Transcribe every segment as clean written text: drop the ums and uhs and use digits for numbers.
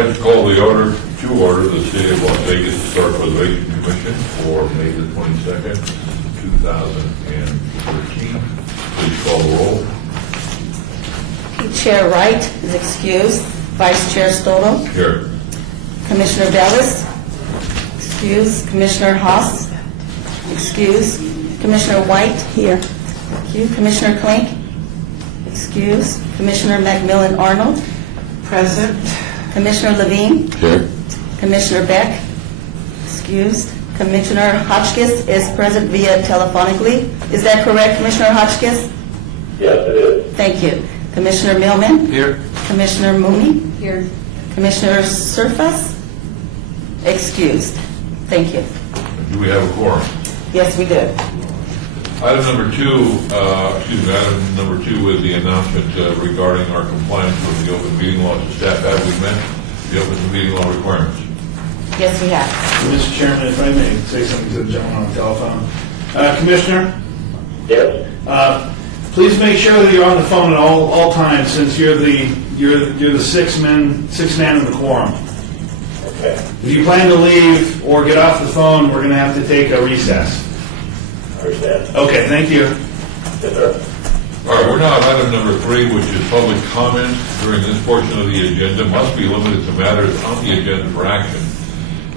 I'd like to call the order the City of Las Vegas Historic Preservation Commission for May the 22nd, 2013. Please call the roll. Chair Wright is excused. Vice Chair Stoll. Here. Commissioner Bellis, excused. Commissioner Haas, excused. Commissioner White, here. Thank you. Commissioner Klink, excused. Commissioner Macmillan Arnold, Present. Commissioner Levine, Here. Commissioner Beck, excused. Commissioner Hotchkiss is present via telephonically. Is that correct, Commissioner Hotchkiss? Yes, it is. Thank you. Commissioner Millman, Here. Commissioner Mooney, here. Commissioner Surface, excused. Thank you. Do we have a quorum? Yes, we do. Item number two is the announcement regarding our compliance with the open meeting law. Staff, have we met the open meeting law requirements? Yes, we have. Mr. Chairman, if I may say something to the gentleman on the telephone. Commissioner, Yes. please make sure that you're on the phone at all times, since you're the sixth man in the quorum. Okay. If you plan to leave or get off the phone, we're going to have to take a recess. Understand. Okay, thank you. Yes, sir. All right, we're now at item number 3, which is public comment during this portion of the agenda must be limited to matters on the agenda for action.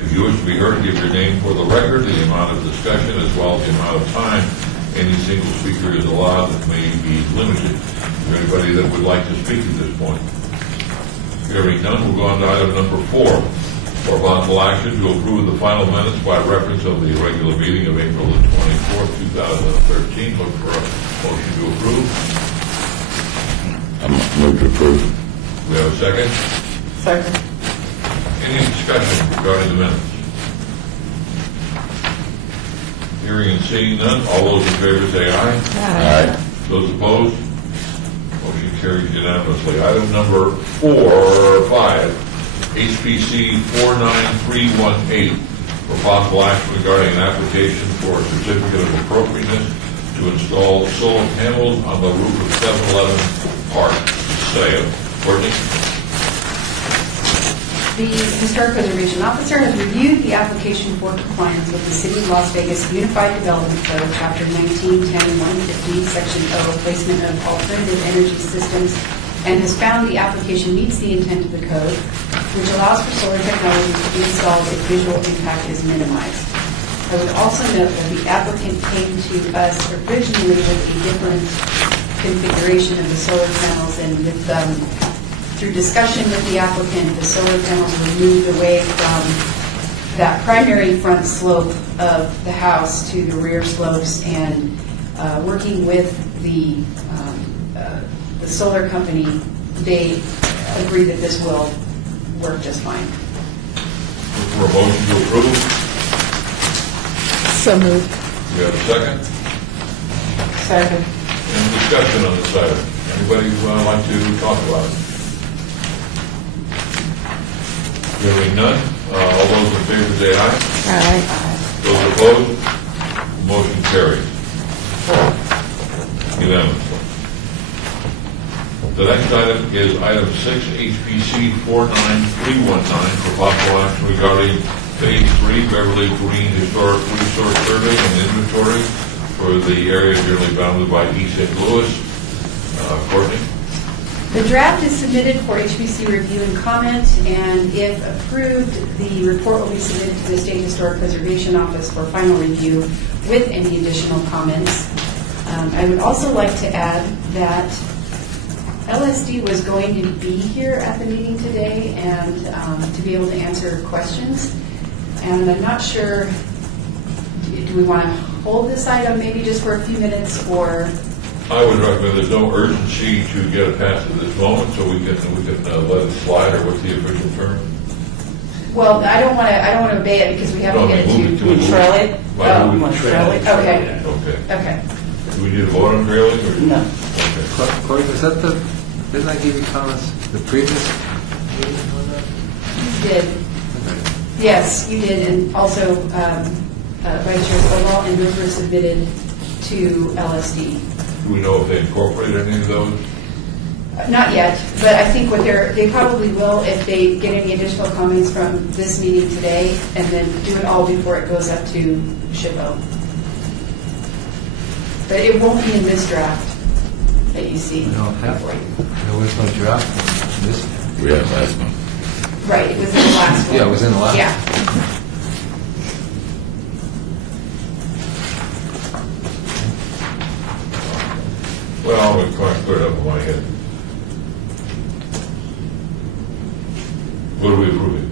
If you wish to be heard, give your name for the record, the amount of discussion, as well as the amount of time any single speaker is allowed that may be limited. Is there anybody that would like to speak at this point? Hearing none, we'll go on to item number 4. For possible action to approve the final minutes by reference of the regular meeting of April the 24th, 2013. Look for a motion to approve. I move to approve. We have a second. Second. Any discussion regarding the minutes? Hearing and seeing none, all those in favor say aye. Aye. Those opposed? Motion carries unanimously. Item number 5, HPC 49318, for possible action regarding an application for a certificate of appropriateness to install solar panels on the roof of 7-Eleven Park, Sale. Courtney? The Historic Preservation Officer has reviewed the application for compliance with the City of Las Vegas Unified Development Code, Chapter 1910-150, Section O, Placement of Alternative Energy Systems, and has found the application meets the intent of the code, which allows for solar technology to be installed if visual impact is minimized. I would also note that the applicant came to us originally with a different configuration of the solar panels, and with through discussion with the applicant, the solar panels were moved away from that primary front slope of the house to the rear slopes, and working with the solar company, they agree that this will work just fine. Look for a motion to approve. So moved. We have a second. Second. Any discussion on this item? Anybody like to talk about it? Hearing none, all those in favor say aye. Aye. Those opposed, motion carries unanimously. The next item is item 6, HPC 49319, for possible action regarding Phase 3 Beverly Green Historic Resource Survey and Inventory for the area generally bounded by East St. Louis. Courtney? The draft is submitted for HPC review and comment, and if approved, the report will be submitted to the State Historic Preservation Office for final review with any additional comments. I would also like to add that LSD was going to be here at the meeting today and to be able to answer questions. And I'm not sure, do we want to hold this item maybe just for a few minutes, or? I would recommend there's no urgency to get it passed at this moment, so we can let it slide, or what's the official term? Well, I don't want to obey it because we have to get it to Trail it? Why Oh, move it? trail it? Okay. Okay. Okay. Do we need a vote on trailing? Or? No. Okay. Corey, was that didn't I give you comments the previous meeting on that? You did. Yes, you did, and also Vice Chair Stovall, and those were submitted to LSD. Do we know if they incorporated any of those? Not yet, but I think they probably will if they get any additional comments from this meeting today, and then do it all before it goes up to SHPO. But it won't be in this draft that you see We don't have, before you. there was no draft. This, We had last one. Right, it was in the last one. Yeah, it was in the last. Yeah. Well, it quite cleared up in my head. What are we approving?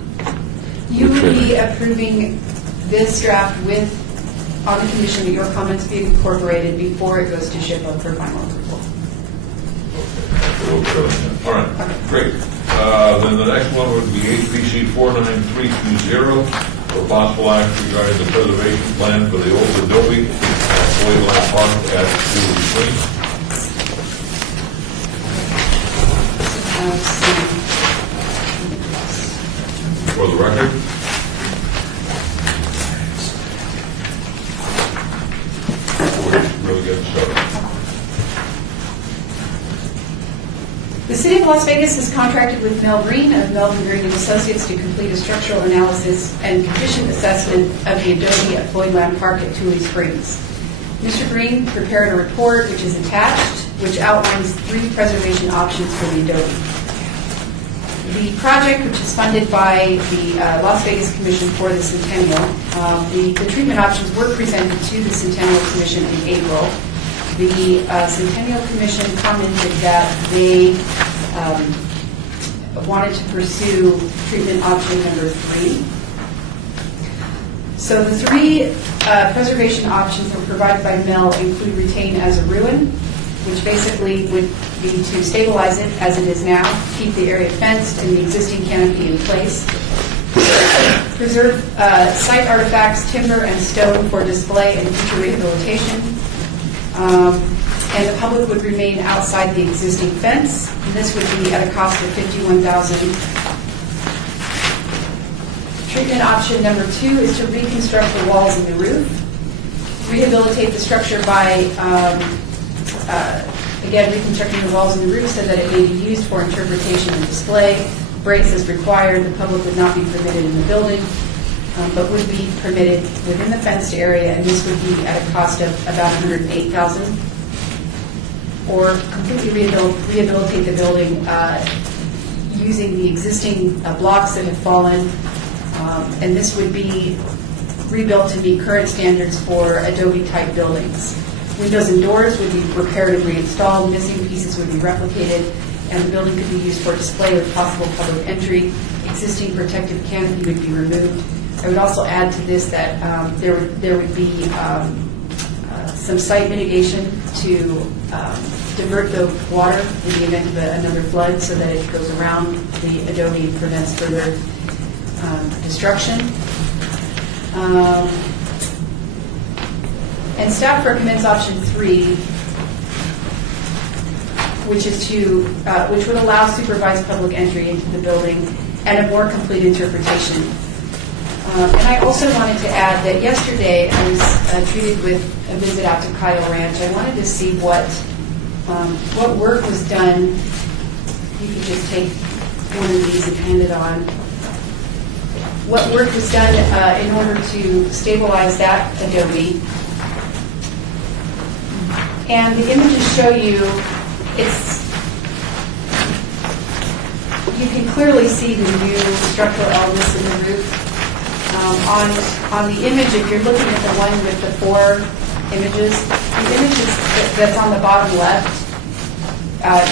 You will be approving this draft with, on the condition that your comments be incorporated before it goes to SHPO for final approval. We'll fill in that. All right, great. Then the next one would be HPC 49320 for possible action regarding the preservation plan for the old Adobe Floyd Land Park at Cooley Springs. For the record, before we really get started. The City of Las Vegas has contracted with Mel Green of Melvin Green and Associates to complete a structural analysis and condition assessment of the Adobe at Floyd Land Park at Cooley Springs. Mr. Green prepared a report which is attached, which outlines 3 preservation options for the Adobe. The project, which is funded by the Las Vegas Commission for the Centennial, the treatment options were presented to the Centennial Commission in April. The Centennial Commission commented that they wanted to pursue treatment option number 3. So the 3 preservation options that were provided by Mel include retain as a ruin, which basically would be to stabilize it as it is now, keep the area fenced and the existing canopy in place, preserve site artifacts, timber, and stone for display and future rehabilitation, and the public would remain outside the existing fence. And this would be at a cost of $51,000. Treatment option number 2 is to reconstruct the walls and the roof, rehabilitate the structure by again, reconstructing the walls and the roof so that it may be used for interpretation and display. Breaks as required. The public would not be permitted in the building, but would be permitted within the fenced area, and this would be at a cost of about $108,000. Or completely rehabilitate the building using the existing blocks that have fallen, and this would be rebuilt to meet current standards for Adobe-type buildings. Windows and doors would be repaired and reinstalled, missing pieces would be replicated, and the building could be used for display with possible public entry. Existing protective canopy would be removed. I would also add to this that there would be some site mitigation to divert the water in the event of another flood so that it goes around the Adobe and prevents further destruction. And staff recommends option 3, which would allow supervised public entry into the building and a more complete interpretation. And I also wanted to add that yesterday I was treated with a visit out to Kyle Ranch. I wanted to see what work was done. You could just take one of these and hand it on. What work was done in order to stabilize that Adobe. And the images show you, you can clearly see the new structural elements in the roof. On the image, if you're looking at the one with the 4 images, the images that's on the bottom left,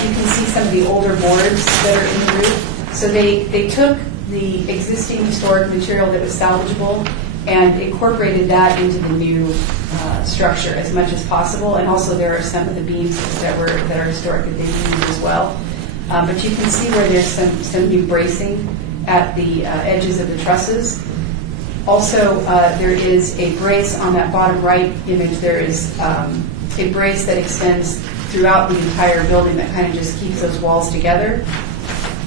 you can see some of the older boards that are in the roof. So they took the existing historic material that was salvageable and incorporated that into the new structure as much as possible. And also there are some of the beams that are historic that they used as well. But you can see where there's some new bracing at the edges of the trusses. Also, there is a brace on that bottom right image. There is a brace that extends throughout the entire building that kind of just keeps those walls together.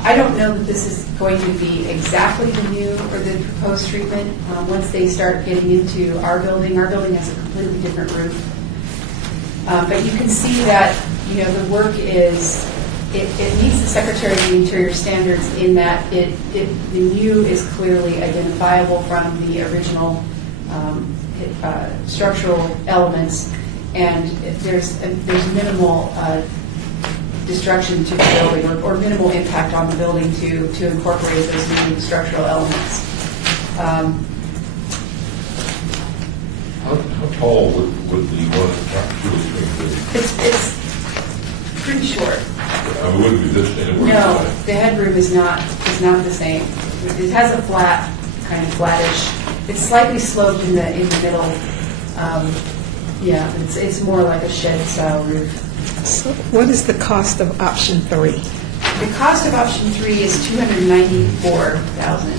I don't know that this is going to be exactly the new or the proposed treatment. Once they start getting into our building has a completely different roof. But you can see that the work is it meets the Secretary of the Interior standards in that the new is clearly identifiable from the original structural elements, and there's minimal destruction to the building or minimal impact on the building to incorporate those new structural elements. How tall would the one at the top of Julie Spring be? It's pretty short. I mean, wouldn't be this thin, it wouldn't be No, like- the headroom is not the same. It has a flat, kind of flattish. It's slightly sloped in the middle. Yeah, it's more like a shed-style roof. So what is the cost of option 3? The cost of option 3 is $294,000.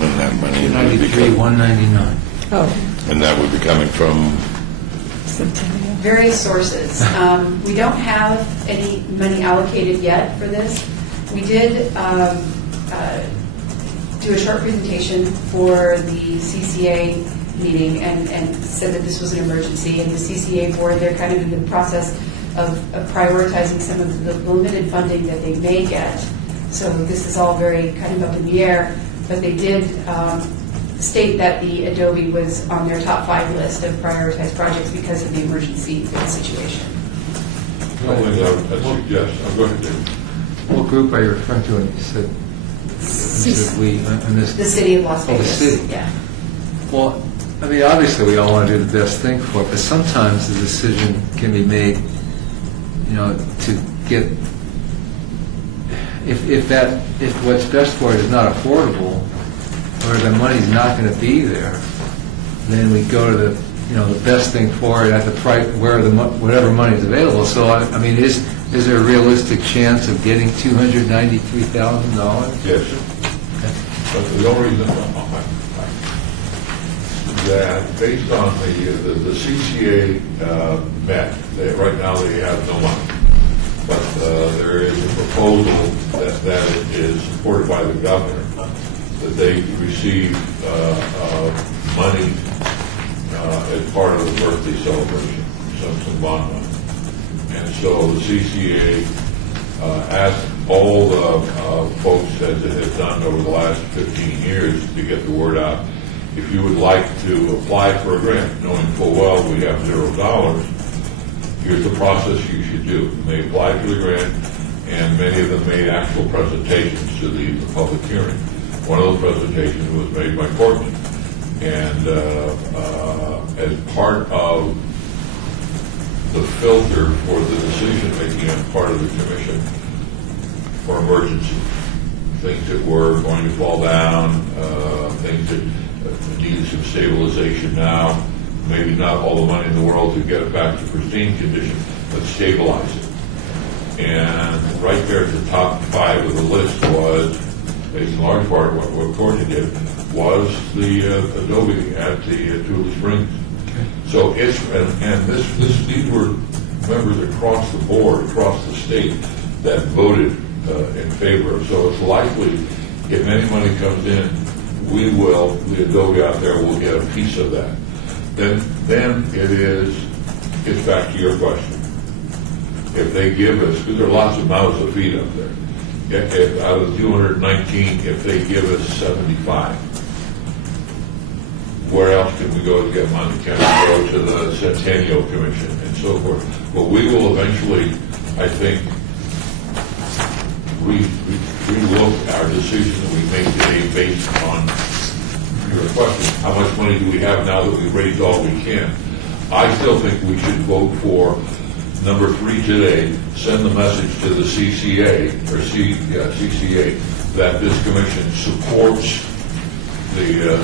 And that money would be 93, coming, 199. Oh, and that would be coming from, Centennial. Various sources. We don't have any money allocated yet for this. We did do a short presentation for the CCA meeting and said that this was an emergency, and the CCA board, they're kind of in the process of prioritizing some of the limited funding that they may get. So this is all very kind of up in the air, but they did state that the Adobe was on their top 5 list of prioritized projects because of the emergency situation. The only thing I'd suggest, go ahead, Dave. What group are you referring to when you said we, on this? The city of Las Oh, the Vegas. city. Yeah. Well, I mean, obviously, we all want to do the best thing for it, but sometimes the decision can be made, to get, if what's best for it is not affordable, or the money's not going to be there, then we go to the best thing for it at the price, whatever money is available. So, I mean, is there a realistic chance of getting $293,000? Yes. But the only reason that based on the CCA met, right now they have no money. But there is a proposal that it is supported by the governor that they receive money as part of the birthday celebration, some bond money. And so the CCA asked all the folks, as it has done over the last 15 years, to get the word out. If you would like to apply for a grant, knowing full well we have $0, here's the process you should do. They applied for the grant, and many of them made actual presentations to the public hearing. One of those presentations was made by Courtney, and as part of the filter for the decision-making on part of the commission for emergency, things that were going to fall down, things that needed some stabilization now, maybe not all the money in the world to get it back to pristine condition, but stabilize it. And right there at the top 5 of the list was, based in large part what Courtney did, was the Adobe at the Julie Springs. Okay. So it's, and these were members across the board, across the state, that voted in favor. So it's likely, if any money comes in, the Adobe out there will get a piece of that. Then it's back to your question. If they give us, because there are lots of mouths to feed up there, if out of the 219, if they give us 75, where else can we go to get money? Can we go to the Centennial Commission and so forth? But we will eventually, I think, relook our decision that we make today based on your question. How much money do we have now that we've raised all we can? I still think we should vote for number 3 today, send the message to the CCA, CCA, that this commission supports the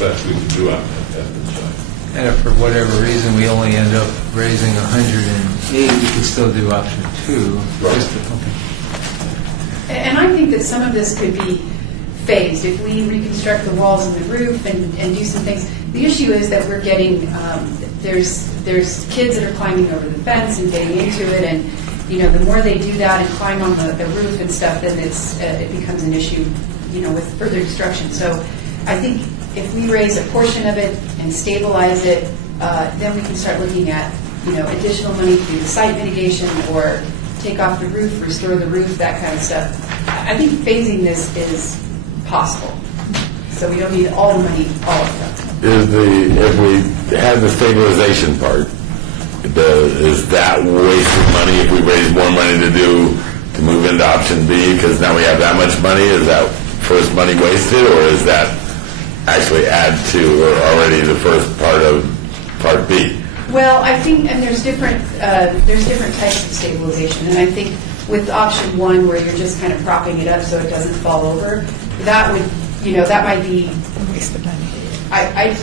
best we can do at this time. And if for whatever reason we only end up raising 108, we can still do option 2. Right. And I think that some of this could be phased. If we reconstruct the walls and the roof and do some things, the issue is that we're getting, there's kids that are climbing over the fence and getting into it, and the more they do that and climb on the roof and stuff, then it becomes an issue, with further destruction. So I think if we raise a portion of it and stabilize it, then we can start looking at, additional money to do the site mitigation or take off the roof, restore the roof, that kind of stuff. I think phasing this is possible. So we don't need all the money all of them. If we have the stabilization part, is that wasted money if we raise more money to move into option B because now we have that much money? Is that first money wasted, or is that actually add to or already the first part of part B? Well, I think, and there's different types of stabilization, and I think with option one, where you're just kind of propping it up so it doesn't fall over, that would, that might be. Waste of money. I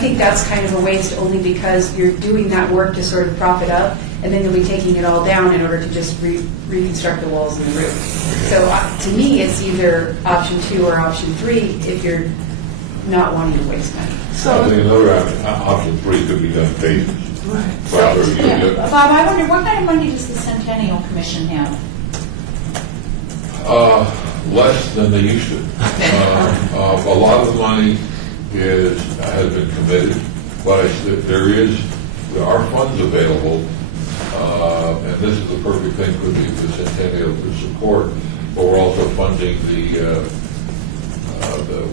think that's kind of a waste only because you're doing that work to sort of prop it up, and then you'll be taking it all down in order to just reconstruct the walls and the roof. So to me, it's either option 2 or option 3 if you're not wanting to waste money. I think another option 3 could be done phases. Right. Well, or Yeah. you- Bob, I wonder, what kind of money does the Centennial Commission have? Less than they used to. A lot of the money has been committed, but there are funds available, and this is the perfect thing for the Centennial to support. But we're also funding the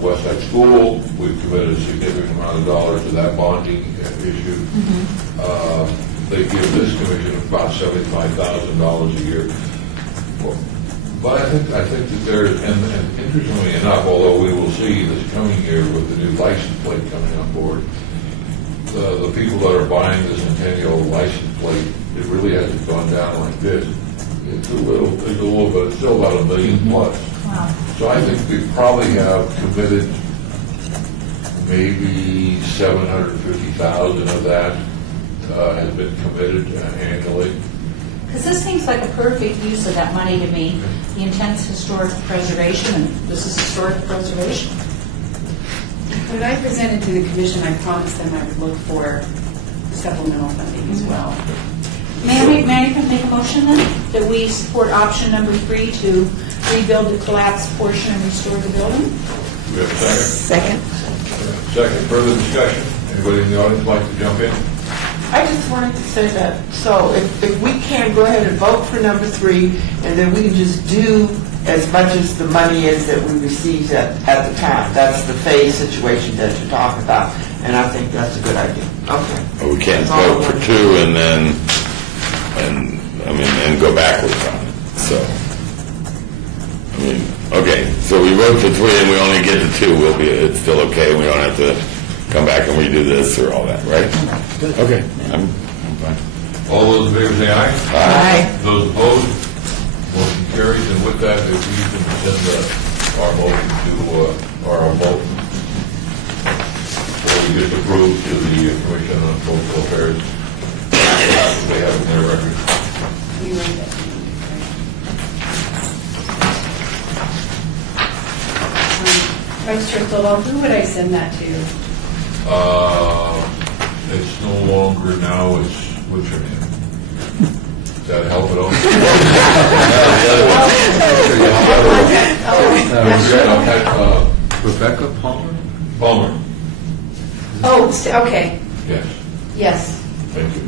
West Side School. We've committed a significant amount of dollars to that bonding issue. They give this commission about $75,000 a year. But I think that there, and interestingly enough, although we will see this coming year with the new license plate coming on board, the people that are buying the Centennial license plate, it really hasn't gone down like this. It's a little bit, it's still about $1 million plus. Wow. So I think we probably have committed maybe $750,000 of that has been committed annually. Because this seems like a perfect use of that money to me. The intent's historic preservation, and this is historic preservation. When I presented to the commission, I promised them I would look for supplemental funding as well. May I make a motion then, that we support option number 3 to rebuild the collapsed portion and restore the building? We have a second? Second, further discussion? Anybody in the audience like to jump in? I just wanted to say that, so if we can go ahead and vote for number 3, and then we can just do as much as the money is that we received at the time. That's the phase situation that you're talking about, and I think that's a good idea. Okay. Or we can't That's all I vote for wanted. 2 and go backwards on it. So, okay, so we vote for 3 and we only get to 2, it's still okay, we don't have to come back and redo this or all that, right? Okay, I'm fine. All those in favor say aye. Aye. Those opposed, motion carries. And with that, if you can send our motion or what we just approved to the Commission on Social Affairs, they have in their record. We read that. Vice Chair Stovall, who would I send that to? It's no longer now, what's your name? Does that help at all? Rebecca Palmer? Palmer, Oh, okay, yes, yes. thank you.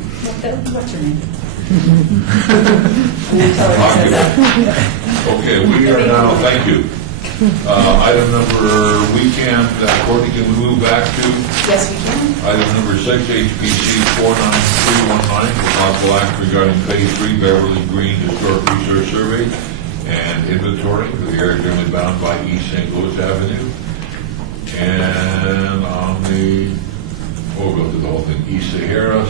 What's her name? I'm going to tell her I said that. Okay, we are now, thank you. Item number, Courtney, can we move back to Yes, we can. item number 6, HPC 49319, for possible act regarding Phase 3 Beverly Green Historic Research Survey and inventory for the area generally bound by East St. Louis Avenue. And on we'll go through the whole thing, East Sahara,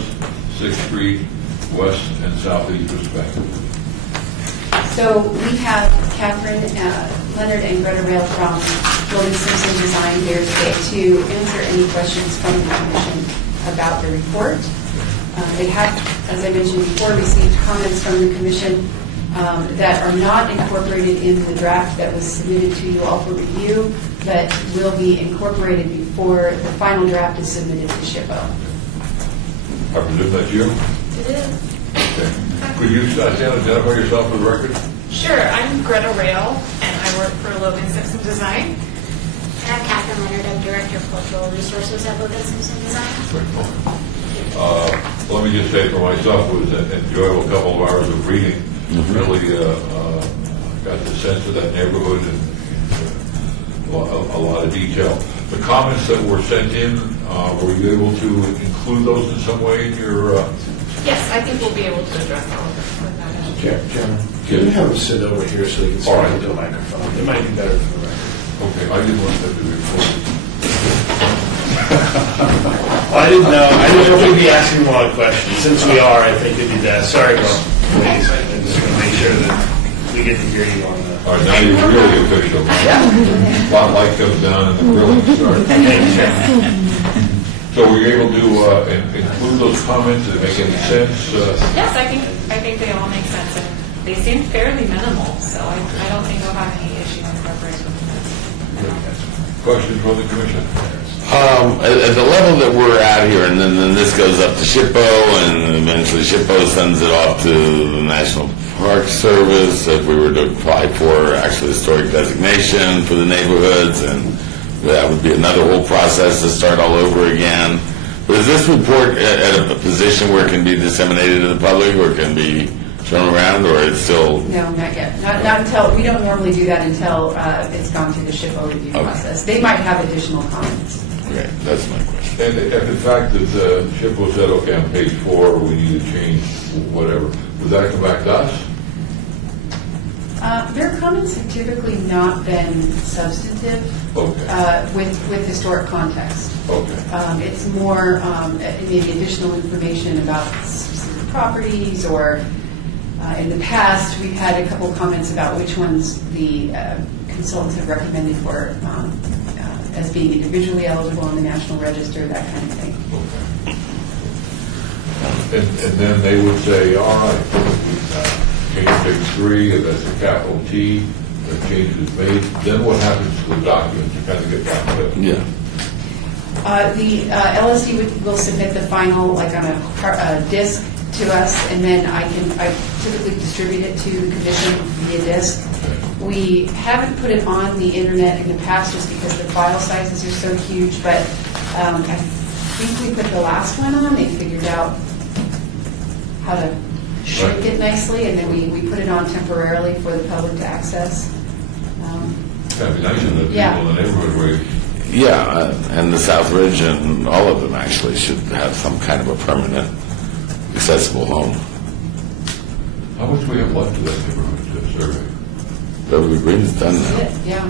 6th Street, West and Southeast respectively. So we have Catherine Leonard and Greta Rail from Building Simpson Design here today to answer any questions from the Commission about the report. They have, as I mentioned before, received comments from the Commission that are not incorporated in the draft that was submitted to you all for review, but will be incorporated before the final draft is submitted to SHPO. I presume that's you? It is. Okay. Could you identify yourself for the record? Sure, I'm Greta Rail, and I work for Logan Simpson Design. And I'm Catherine Leonard, I'm Director of Cultural Resources at Logan Simpson Design. Let me just say for myself, it was an enjoyable couple of hours of reading. Really got the sense of that neighborhood and a lot of detail. The comments that were sent in, were you able to include those in some way in your? Yes, I think we'll be able to address all of them. Chairman, can you have him sit over here so he can speak into a microphone? It might be better for the record. Okay, I didn't want that to be recorded. I didn't know if we'd be asking a lot of questions. Since we are, I think it'd be best. Sorry, ladies, I'm just going to make sure that we get to hear you on the... All right, now you're really official. Spotlight comes down and the grilling starts. Thank you, Chairman. So were you able to include those comments? Did it make any sense? Yes, I think they all make sense, and they seem fairly minimal, so I don't think I'll have any issue incorporating them. Questions from the commission? At the level that we're at here, and then this goes up to SHPO, and eventually SHPO sends it off to the National Park Service if we were to apply for actually historic designation for the neighborhoods, and that would be another whole process to start all over again. But is this report at a position where it can be disseminated to the public, or can be shown around, or it's still... No, not yet. Not until, we don't normally do that until it's gone through the SHPO review process. They might have additional comments. Okay, that's my question. And the fact that SHPO said, okay, on page 4, we need to change whatever, would that come back to us? Their comments have typically not been substantive with historic context. Okay. It's more maybe additional information about specific properties, or in the past, we've had a couple comments about which ones the consultants have recommended for as being individually eligible in the National Register, that kind of thing. Okay. And then they would say, all right, change page 3, and that's a capital T, the change is made. Then what happens to the document to kind of get back to it? Yeah. The LSD will submit the final, like on a disc to us, and then I typically distribute it to the commission via disc. We haven't put it on the internet in the past just because the file sizes are so huge, but I think we put the last one on. They figured out how to shrink it nicely, and then we put it on temporarily for the public to access. That'd be nice in the people in the neighborhood where... Yeah, and the South Ridge and all of them actually should have some kind of a permanent accessible home. How much do we have left of that neighborhood survey? Beverly Green is done now. Yeah.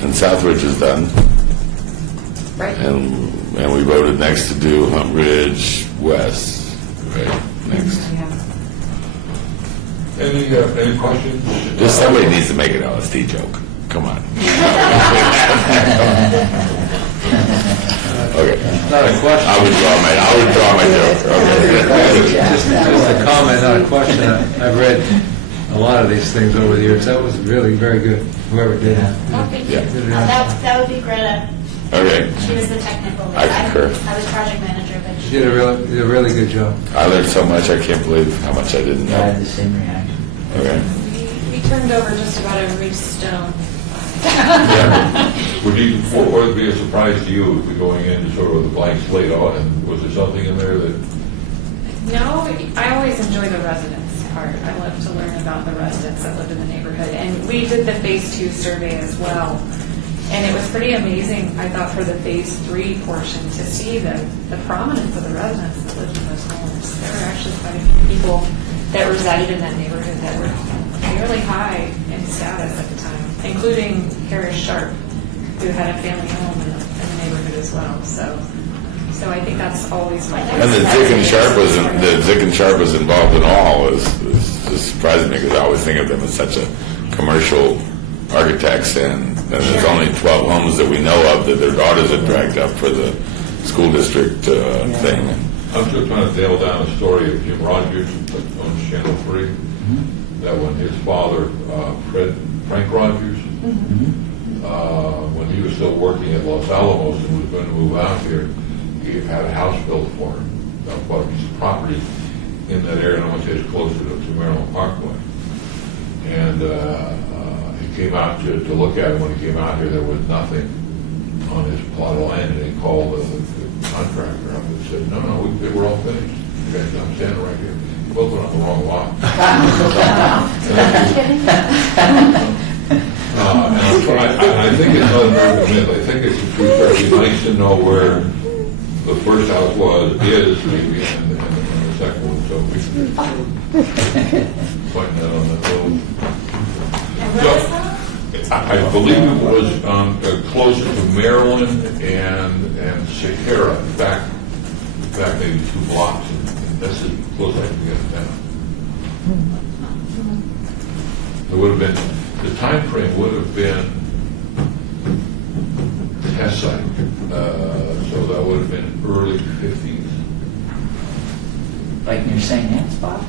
And South Ridge is done. Right. And we voted next to do Hunt Ridge West. Right. Next. Yeah. Any questions? Just somebody needs to make an LSD joke. Come on. Okay. Not a question. I withdraw my joke. Okay. Just a comment, not a question. I've read a lot of these things over the years. That was really very good, whoever did it. Oh, thank you. Yeah. That would be Greta. Okay. She was the technical lead. I concur. I was project manager, but You did a really good job. I learned so much, I can't believe how much I didn't know. I had the same reaction. Okay. We turned over just about every stone. Yeah. Would it be a surprise to you if we're going into sort of with a blank slate on, and was there something in there that... No, I always enjoy the residents part. I love to learn about the residents that live in the neighborhood. And we did the Phase 2 survey as well. And it was pretty amazing, I thought, for the Phase 3 portion to see the prominence of the residents that lived in those homes. There were actually quite a few people that resided in that neighborhood that were fairly high in status at the time, including Harris Sharp, who had a family home in the neighborhood as well. So I think that's always my... And the Zick and Sharp was involved in all is just surprising me, because I always think of them as such a commercial architects, and there's only 12 homes that we know of that their daughters have dragged up for the school district thing. I'm just trying to nail down a story of Jim Rogers on Channel 3. That when his father, Frank Rogers, when he was still working at Los Alamos and was going to move out here, he had a house built for him, bought a piece of property in that area, and I want to say it's closer to Maryland Parkway. And he came out to look at it. When he came out here, there was nothing on his plot of land, and he called the contractor up and said, no, we're all finished. You guys, I'm standing right here. both went on the wrong lot. And I think it's not an urban myth. I think it's pretty nice to know where the first house is maybe, and the second one, so we can find that on the road. And where was that? I believe it was closer to Maryland and Sahara, back maybe 2 blocks. And that's as close I can get to town. It would have been, the time frame would have been test site, so that would have been early 50s. Like near St. Anne's, Bob?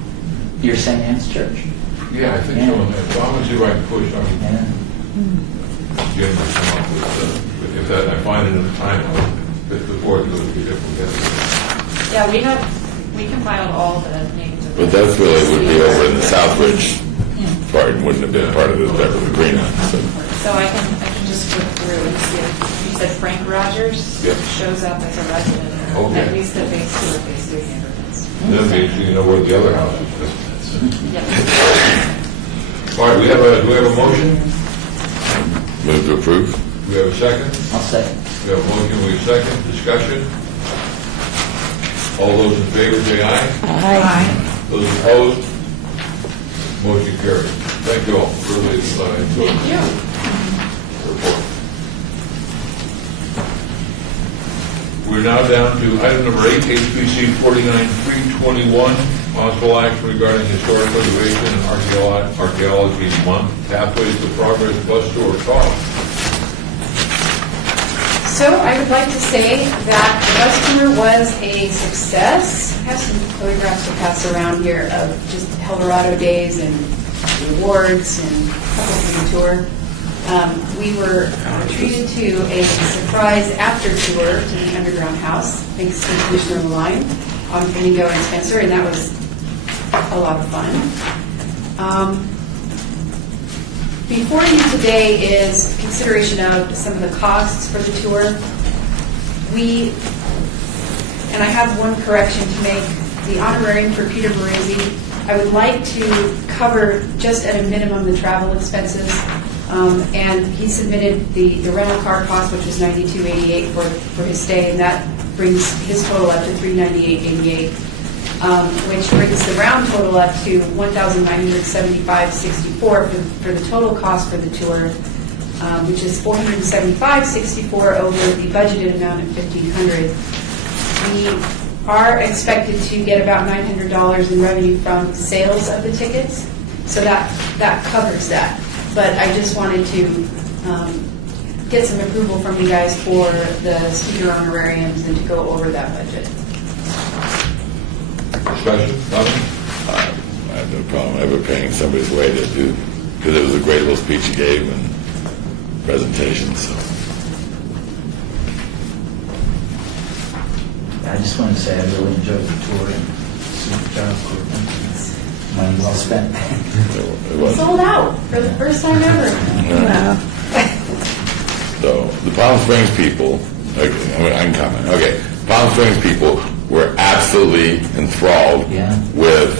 Near St. Anne's Church? Yeah, I think so. And so I'm going to see if I can push on Yeah. Jim to come up with, if that, I find it in the time, before it goes to different. Yeah, we compiled all the names of. But that's really would be over in the Southbridge part, and wouldn't have been part of the Beverly Green one, so. So I can just look through and see if, you said Frank Rogers Yep. shows up as a resident, or Okay. at least the phase 2 or phase 3 neighborhoods. That means you know where the other house is. Yep. All right, do we have a motion? Move to approve? Do we have a second? I'll say. We have a motion, we have a second, discussion. All those in favor say aye. Aye. Those opposed? Motion carried. Thank you all. Really enjoyed the report. We're now down to item number 8, HPC 49321, possible action regarding historic preservation and archaeology month, pathways to progress bus tour cost. So I would like to say that the bus tour was a success. I have some photographs to pass around here of just Eldorado days and the awards and a couple of the tour. We were treated to a surprise after tour to the Underground House, thanks to Commissioner Line on Flamingo and Spencer, and that was a lot of fun. Before you today is consideration of some of the costs for the tour. And I have one correction to make. The honorarium for Peter Baresi, I would like to cover just at a minimum the travel expenses. And he submitted the rental car cost, which was $92.88 for his stay, and that brings his total up to $398.88. Which brings the round total up to $1,975.64 for the total cost for the tour, which is $475.64 over the budgeted amount of $1,500. We are expected to get about $900 in revenue from sales of the tickets, so that covers that. But I just wanted to get some approval from you guys for the speaker honorariums and to go over that budget. Discussion, nothing? I have no problem ever paying somebody's way to do, because it was a great little speech he gave and presentation, so. I just wanted to say I really enjoyed the tour and super job. Money well spent. It was. Sold out for the first time ever. Wow. So, the Palm Springs people, okay, I can comment, okay, Palm Springs people were absolutely enthralled with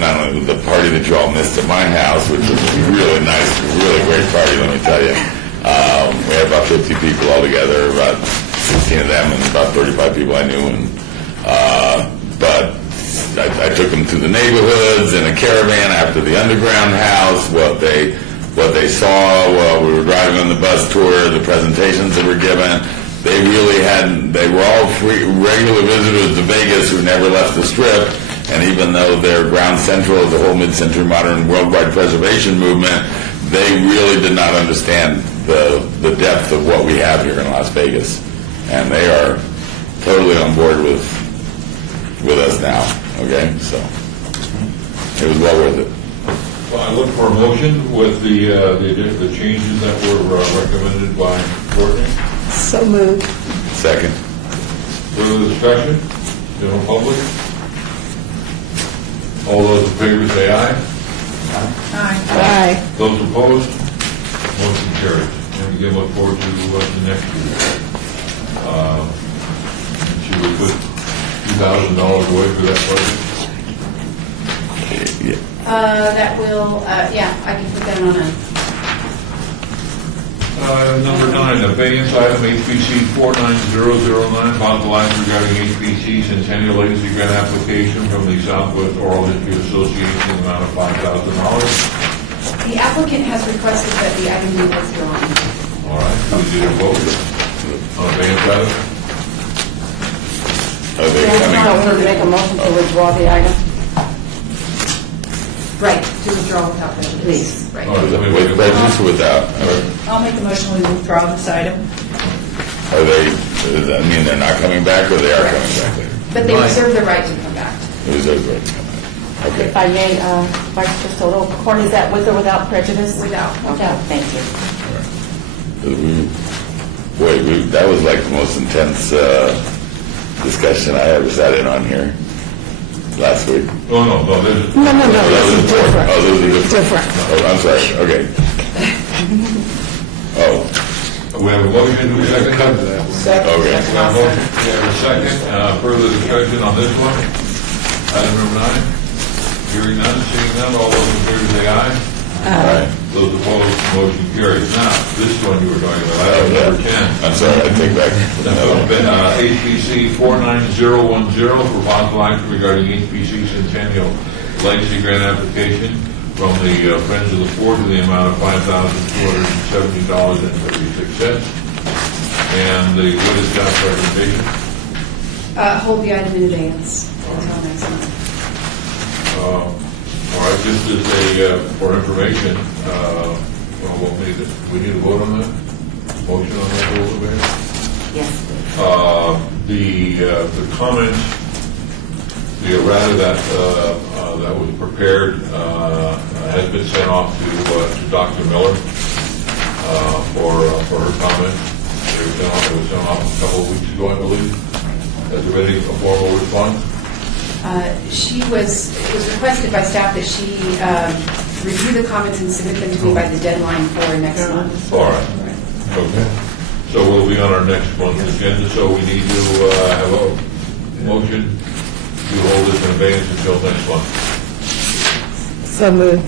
not only the party that you all missed at my house, which was a really nice, really great party, let me tell you. We had about 50 people all together, about 16 of them, and about 35 people I knew. And but I took them to the neighborhoods in a caravan after the Underground House. What they saw while we were driving on the bus tour, the presentations that were given. They really hadn't. They were all regular visitors to Vegas who never left the Strip. And even though they're ground central of the whole mid-century modern worldwide preservation movement, they really did not understand the depth of what we have here in Las Vegas. And they are totally on board with us now. Okay, so it was well worth it. Well, I look for a motion with the changes that were recommended by Courtney. So moved. Second. Further discussion? General public? All those in favor say aye. Aye. Those opposed? Motion carries. And again, look forward to the next year. Should we put $2,000 away for that budget? Yeah. That will, yeah, I can put that on a, Number 9, abeyance item HPC 49009, possible action regarding HPC Centennial Legacy Grant application from the Southwest Oral History Association in the amount of $5,000. the applicant has requested that the item be withdrawn. All right, we did a vote on abeyance item. Are they Now, coming? we need to make a motion to withdraw the item. Right, to withdraw without prejudice. Please. Right. All right, let me With wait a prejudice or without? I'll make the motion we withdraw this item. Are they, does that mean they're not coming back or they are coming back later? But they reserve the right to come back. Who's those right to come back? Okay. If I may, Vice Chair Soto, Corn, is that with or without prejudice? Without. Okay, thank you. That was like the most intense discussion I ever sat in on here last week. No, this is... No, Oh, that was this is important. Oh, those are different. Oh, I'm sorry, okay. Oh, We have a motion, do we have a second? okay. We have a motion, we have a second. Further discussion on this one? Item number 9. Hearing none, seeing none, all those in favor say aye. Aye. Those opposed, motion carries. Now, this one you were talking about, item number 10. I'm sorry, I take back. HPC 49010 for possible action regarding HPC Centennial Legacy Grant application from the Friends of the Fort in the amount of $5,270.36. And the what is Scott's recommendation? Hold the item in abeyance until next month. All right, just as for information, we need a vote on that? Motion on that, hold the Yes. The comment, the errata that was prepared has been sent off to Dr. Miller for her comment. It was sent off a couple of weeks ago, I believe. Has there been a formal response? It was requested by staff that she review the comments and submit them to me by the deadline for next month. All right. Okay. So we'll be on our next month's agenda, so we need to have a motion to hold this in abeyance until next month. So moved.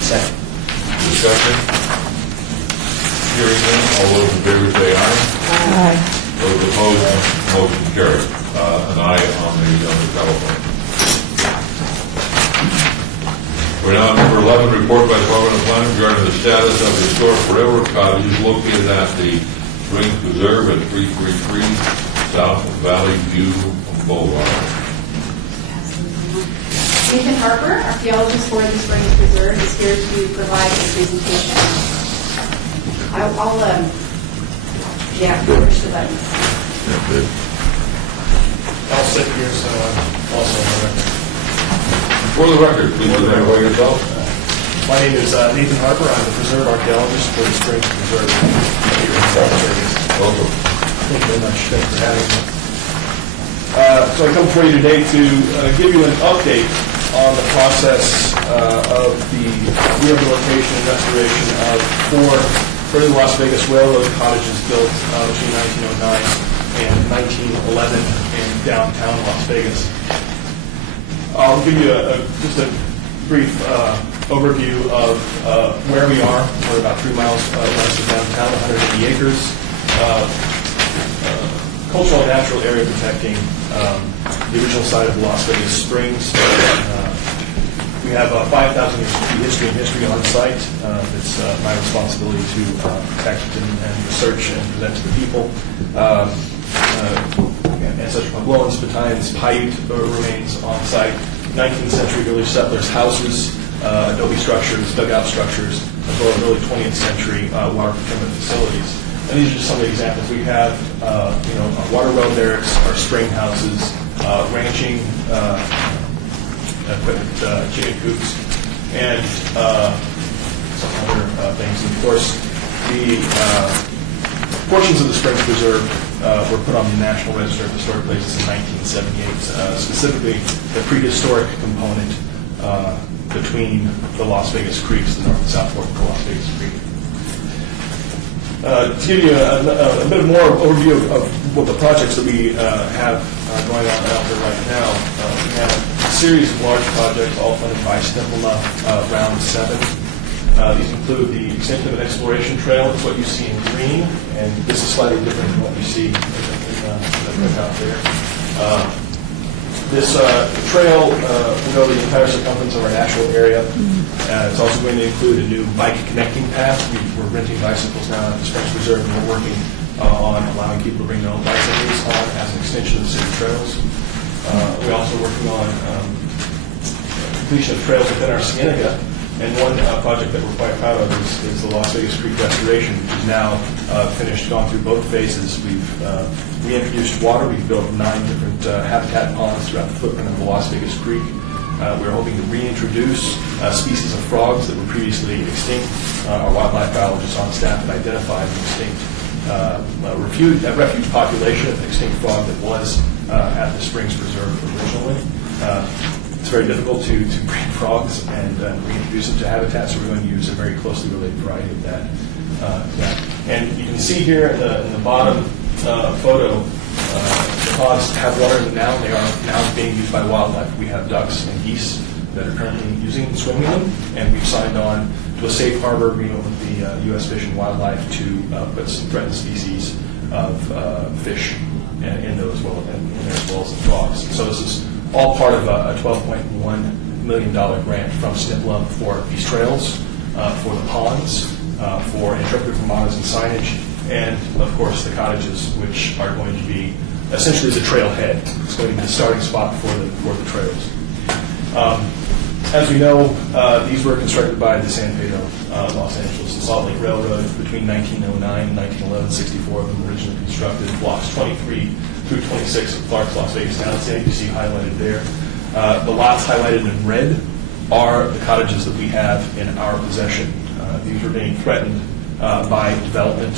Second. Discussion? Hearing none, all those in favor say aye. Aye. Those opposed, motion carried. An aye on the telephone. We're now on number 11, report by Department of Planning regarding the status of historic railroad cottages located at the Springs Preserve at 333 South Valley View Boulevard. Nathan Harper, archaeologist for the Springs Preserve, is here to provide a presentation. Push the buttons. I'll sit here, so I'm also on the record. For the record, please identify yourself. My name is Nathan Harper. I'm the preserve archaeologist for the Springs Preserve here in South Vegas. Welcome. Thank you very much. Thanks for having me. So I come before you today to give you an update on the process of the rehabilitation and restoration of 4 early Las Vegas railroad cottages built between 1909 and 1911 in downtown Las Vegas. I'll give you just a brief overview of where we are. We're about 3 miles west of downtown, 180 acres. Cultural and natural area protecting the original site of Las Vegas Springs. We have 5,000 years of history on site. It's my responsibility to protect and research and present to the people. Ancestral Puebloans, Batines, Paiute remains on site. 19th century early settlers' houses, adobe structures, dugout structures, as well as early 20th century water procurement facilities. And these are just some of the examples we have. Our water well derricks, our spring houses, ranching equipment, chicken coops, and some other things. And of course, the portions of the Springs Preserve were put on the National Register of Historic Places in 1978, specifically the prehistoric component between the Las Vegas Creeks, the North and South Fork of the Las Vegas Creek. To give you a bit more overview of what the projects that we have going on out there right now, we have series of large projects, all funded by SNPLMA, Round 7. These include the extension of an exploration trail, it's what you see in green, and this is slightly different than what you see in the out there. This trail will go the entire circumference of our natural area. It's also going to include a new bike connecting path. We're renting bicycles now at the Springs Preserve, and we're working on allowing people to bring their own bicycles on as an extension of the city trails. We're also working on completion of trails within our Cienega, and one project that we're quite proud of is the Las Vegas Creek restoration, which is now finished, gone through both phases. We've reintroduced water. We've built 9 different habitat ponds throughout the footprint of the Las Vegas Creek. We're hoping to reintroduce species of frogs that were previously extinct. Our wildlife biologists on staff have identified an extinct refuge population of an extinct frog that was at the Springs Preserve originally. It's very difficult to breed frogs and reintroduce them to habitat, so we're going to use a very closely related variety of that. And you can see here in the bottom photo, the ponds have water in them now, and they are now being used by wildlife. We have ducks and geese that are currently swimming in them, and we've signed on to a safe harbor agreement with the U.S. Fish and Wildlife to put some threatened species of fish in those, in there as well as the frogs. So this is all part of a $12.1 million grant from SNPLMA for these trails, for the ponds, for interpretive remodels and signage, and of course the cottages, which are going to be essentially the trailhead. It's going to be the starting spot for the trails. As we know, these were constructed by the San Pedro, Los Angeles, and Salt Lake Railroad between 1909 and 1911. 64 of them originally constructed. Blocks 23 through 26 of Clark's Las Vegas Town Center, you see highlighted there. The lots highlighted in red are the cottages that we have in our possession. These were being threatened by development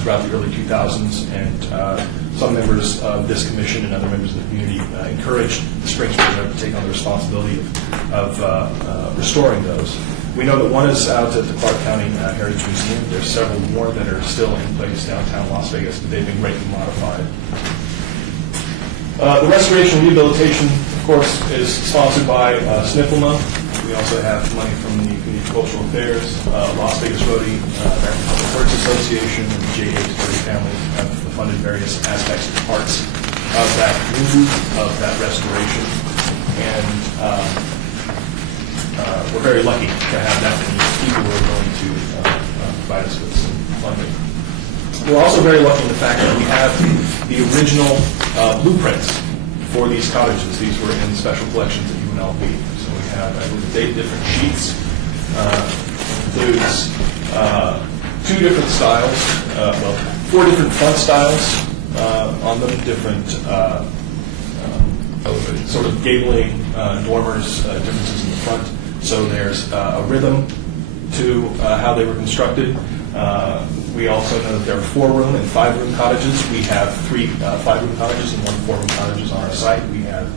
throughout the early 2000s, and some members of this commission and other members of the community encouraged the Springs Preserve to take on the responsibility of restoring those. We know that one is out at the Clark County Heritage Museum. There's several more that are still in place downtown Las Vegas, but they've been greatly modified. The restoration and rehabilitation, of course, is sponsored by SNPLMA. We also have money from the Community Cultural Affairs, Las Vegas Rotary, American Public Works Association, and the J.H. Rotary family have funded various aspects and parts of that move, of that restoration. And we're very lucky to have that many people who are willing to provide us with some funding. We're also very lucky in the fact that we have the original blueprints for these cottages. These were in special collections at UNLV. So we have, I believe, 8 different sheets. Includes 2 different styles, 4 different front styles on them, different sort of gabling, dormers, differences in the front. So there's a rhythm to how they were constructed. We also know that there are 4-room and 5-room cottages. We have 3 5-room cottages and 1 4-room cottages on our site. We have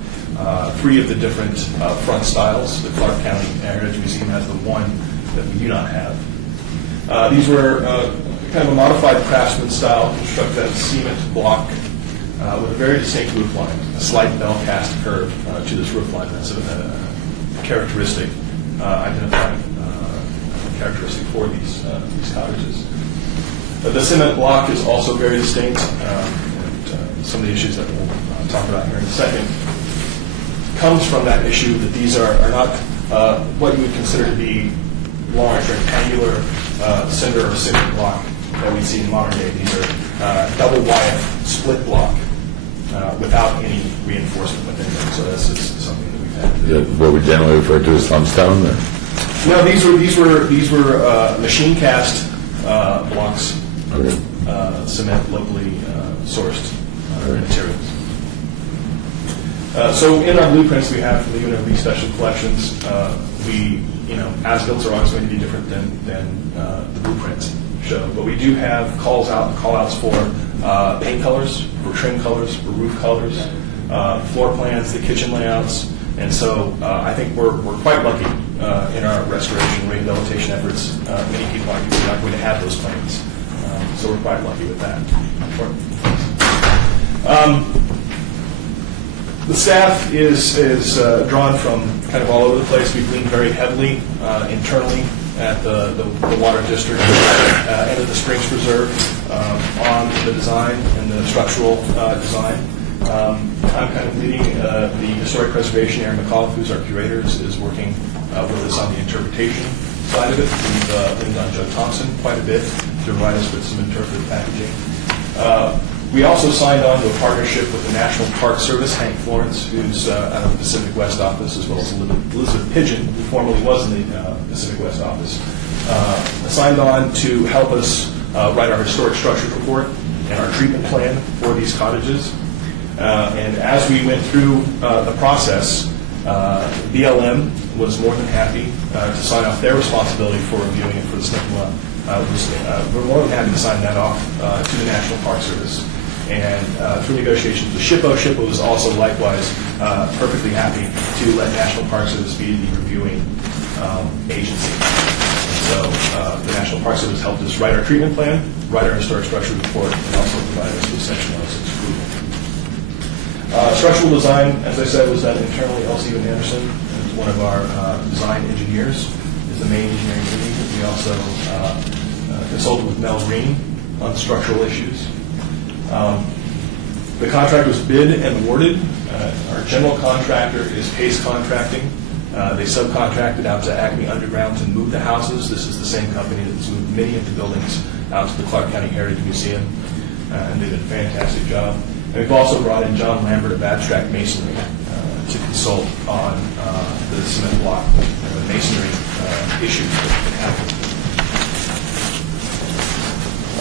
3 of the different front styles. The Clark County Heritage Museum has the one that we do not have. These were kind of a modified craftsman style, constructed out of cement block with a very distinct roof line, a slight bell cast curve to this roof line. That's a characteristic, identifying characteristic for these cottages. The cement block is also very distinct, and some of the issues that we'll talk about here in a second comes from that issue that these are not what you would consider to be large rectangular cinder or cement block that we see in modern day. These are double wide split block without any reinforcement within them. So this is something that we've had. What we generally refer to as slumstone? No, these were machine cast blocks, Okay. Cement locally sourced materials. So in our blueprints we have from the UNLV Special Collections, as-built are always going to be different than the blueprints show, but we do have call-outs for paint colors, for trim colors, for roof colors, floor plans, the kitchen layouts, and so I think we're quite lucky in our restoration and rehabilitation efforts. Many people argue we're not going to have those plans, so we're quite lucky with that. The staff is drawn from kind of all over the place. We've leaned very heavily internally at the Water District and at the Springs Preserve on the design and the structural design. I'm kind of leading the Historic Preservation. Aaron McAuliffe, who's our curator, is working with us on the interpretation side of it. We've leaned on Joe Thompson quite a bit to provide us with some interpretive packaging. We also signed on to a partnership with the National Park Service, Hank Florence, who's out of the Pacific West office, as well as Elizabeth Pigeon, who formerly was in the Pacific West office, signed on to help us write our historic structure report and our treatment plan for these cottages. And as we went through the process, BLM was more than happy to sign off their responsibility for reviewing it for the SNCMA. We're more than happy to sign that off to the National Park Service. And through negotiations with SHPO was also likewise perfectly happy to let National Park Service be the reviewing agency. And so the National Park Service helped us write our treatment plan, write our historic structure report, and also provide us with Section 106 approval. Structural design, as I said, was done internally. Elsie Van Anderson is one of our design engineers, is the main engineering lead. We also consulted with Mel Green on structural issues. The contract was bid and awarded. Our general contractor is Pace Contracting. They subcontracted out to Acme Underground to move the houses. This is the same company that's moved many of the buildings out to the Clark County Heritage Museum, and they did a fantastic job. And we've also brought in John Lambert of Abstract Masonry to consult on the cement block and the masonry issues that happen.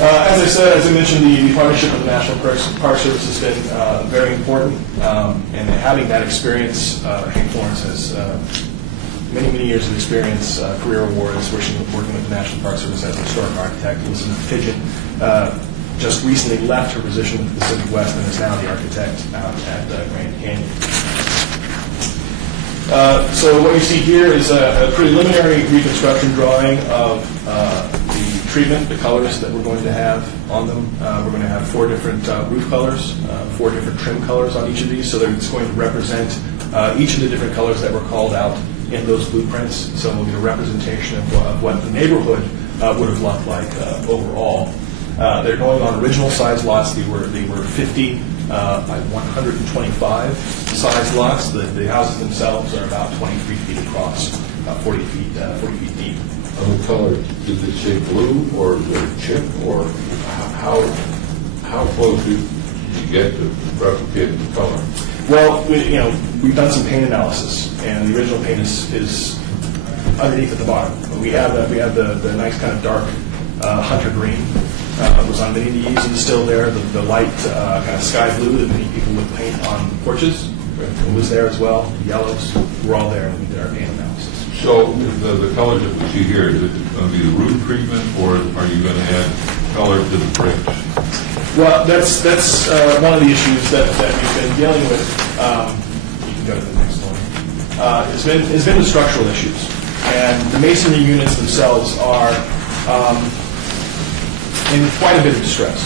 As I said, as I mentioned, the partnership with the National Park Service has been very important, and having that experience, Hank Florence has many, many years of experience, career awards, working with the National Park Service as a historic architect. Elizabeth Pigeon just recently left her position with the Pacific West and is now the architect out at Grand Canyon. So what you see here is a preliminary reconstruction drawing of the treatment, the colors that we're going to have on them. We're going to have 4 different roof colors, 4 different trim colors on each of these, so that it's going to represent each of the different colors that were called out in those blueprints. So we'll get a representation of what the neighborhood would have looked like overall. They're going on original size lots. They were 50 by 125 size lots. The houses themselves are about 23 feet across, about 40 feet deep. On the color, did it say blue or the chip, or how close did you get to replicate the color? Well, we've done some paint analysis, and the original paint is underneath at the bottom. We have the nice kind of dark hunter green. Was on many of these and still there. The light kind of sky blue that many people would paint on porches was there as well. The yellows were all there when we did our paint analysis. So the colors that we see here, is it going to be the roof treatment, or are you going to add color to the bricks? Well, that's one of the issues that we've been dealing with. You can go to the next one. It's been the structural issues, and the masonry units themselves are in quite a bit of distress.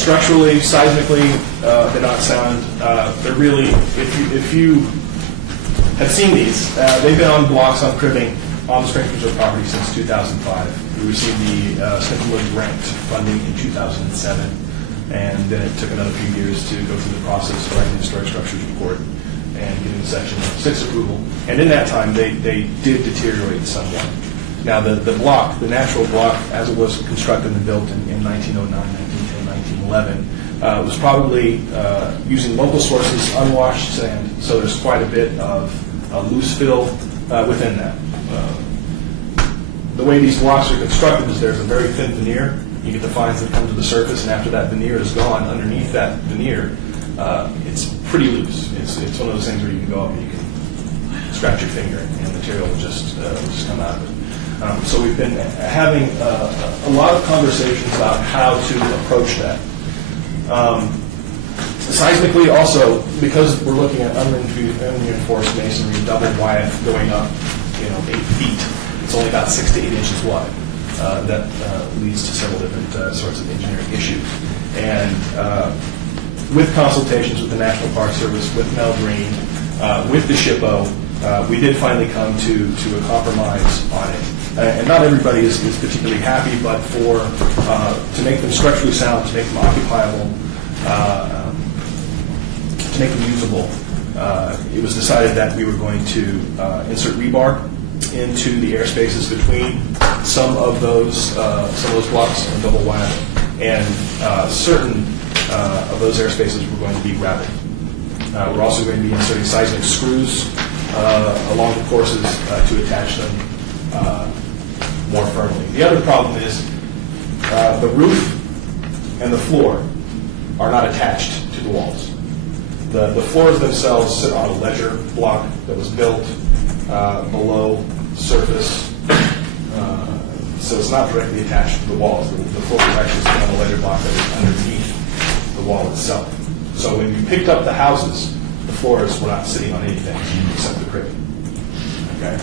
Structurally, seismically, they're not sound. They're really, if you have seen these, they've been on blocks on cribbing on the Springs Preserve property since 2005. We received the SNCMA grant funding in 2007, and then it took another few years to go through the process of writing the historic structures report and getting the Section 6 approval. And in that time, they did deteriorate somewhat. Now, the block, the natural block, as it was constructed and built in 1909, 1910, 1911, was probably using local sources, unwashed sand, so there's quite a bit of loose fill within that. The way these blocks are constructed is there's a very thin veneer. You get the fines that come to the surface, and after that veneer is gone, underneath that veneer, it's pretty loose. It's one of those things where you can go up and you can scratch your finger, and the material will just come out of it. So we've been having a lot of conversations about how to approach that. Seismically, also, because we're looking at unreinforced masonry, double Wyeth going up, 8 feet. It's only about 6 to 8 inches wide. That leads to several different sorts of engineering issues. And with consultations with the National Park Service, with Mel Green, with the SHPO, we did finally come to a compromise on it. And not everybody is particularly happy, but to make them structurally sound, to make them occupiable, to make them usable, it was decided that we were going to insert rebar into the air spaces between some of those blocks and double wide, and certain of those air spaces were going to be gravity. We're also going to be inserting seismic screws along the courses to attach them more firmly. The other problem is the roof and the floor are not attached to the walls. The floors themselves sit on a ledger block that was built below surface, so it's not directly attached to the walls. The floor is actually sitting on a ledger block that is underneath the wall itself. So when you picked up the houses, the floors were not sitting on anything except the cribbing. Okay.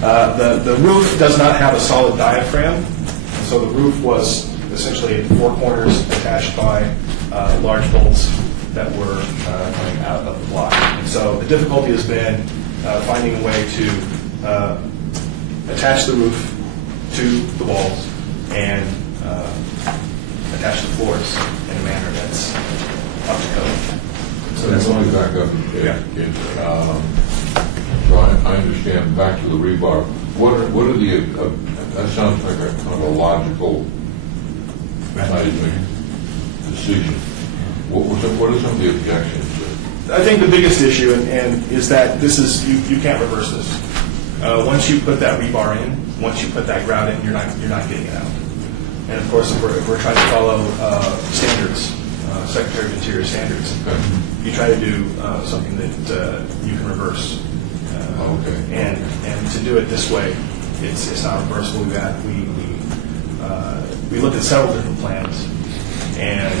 The roof does not have a solid diaphragm, so the roof was essentially in four corners attached by large bolts that were coming out of the block. And so the difficulty has been finding a way to attach the roof to the walls and attach the floors in a manner that's up to code. So that's only back up. Yeah. So I understand, back to the rebar, what are the, that sounds like a kind of a logical seismic decision. What are some of the objections? I think the biggest issue and is that this is, you can't reverse this. Once you put that rebar in, once you put that grout in, you're not getting it out. And of course, if we're trying to follow standards, Secretary of Interior standards, you try to do something that you can reverse. And to do it this way, it's not reversible. We looked at several different plans, and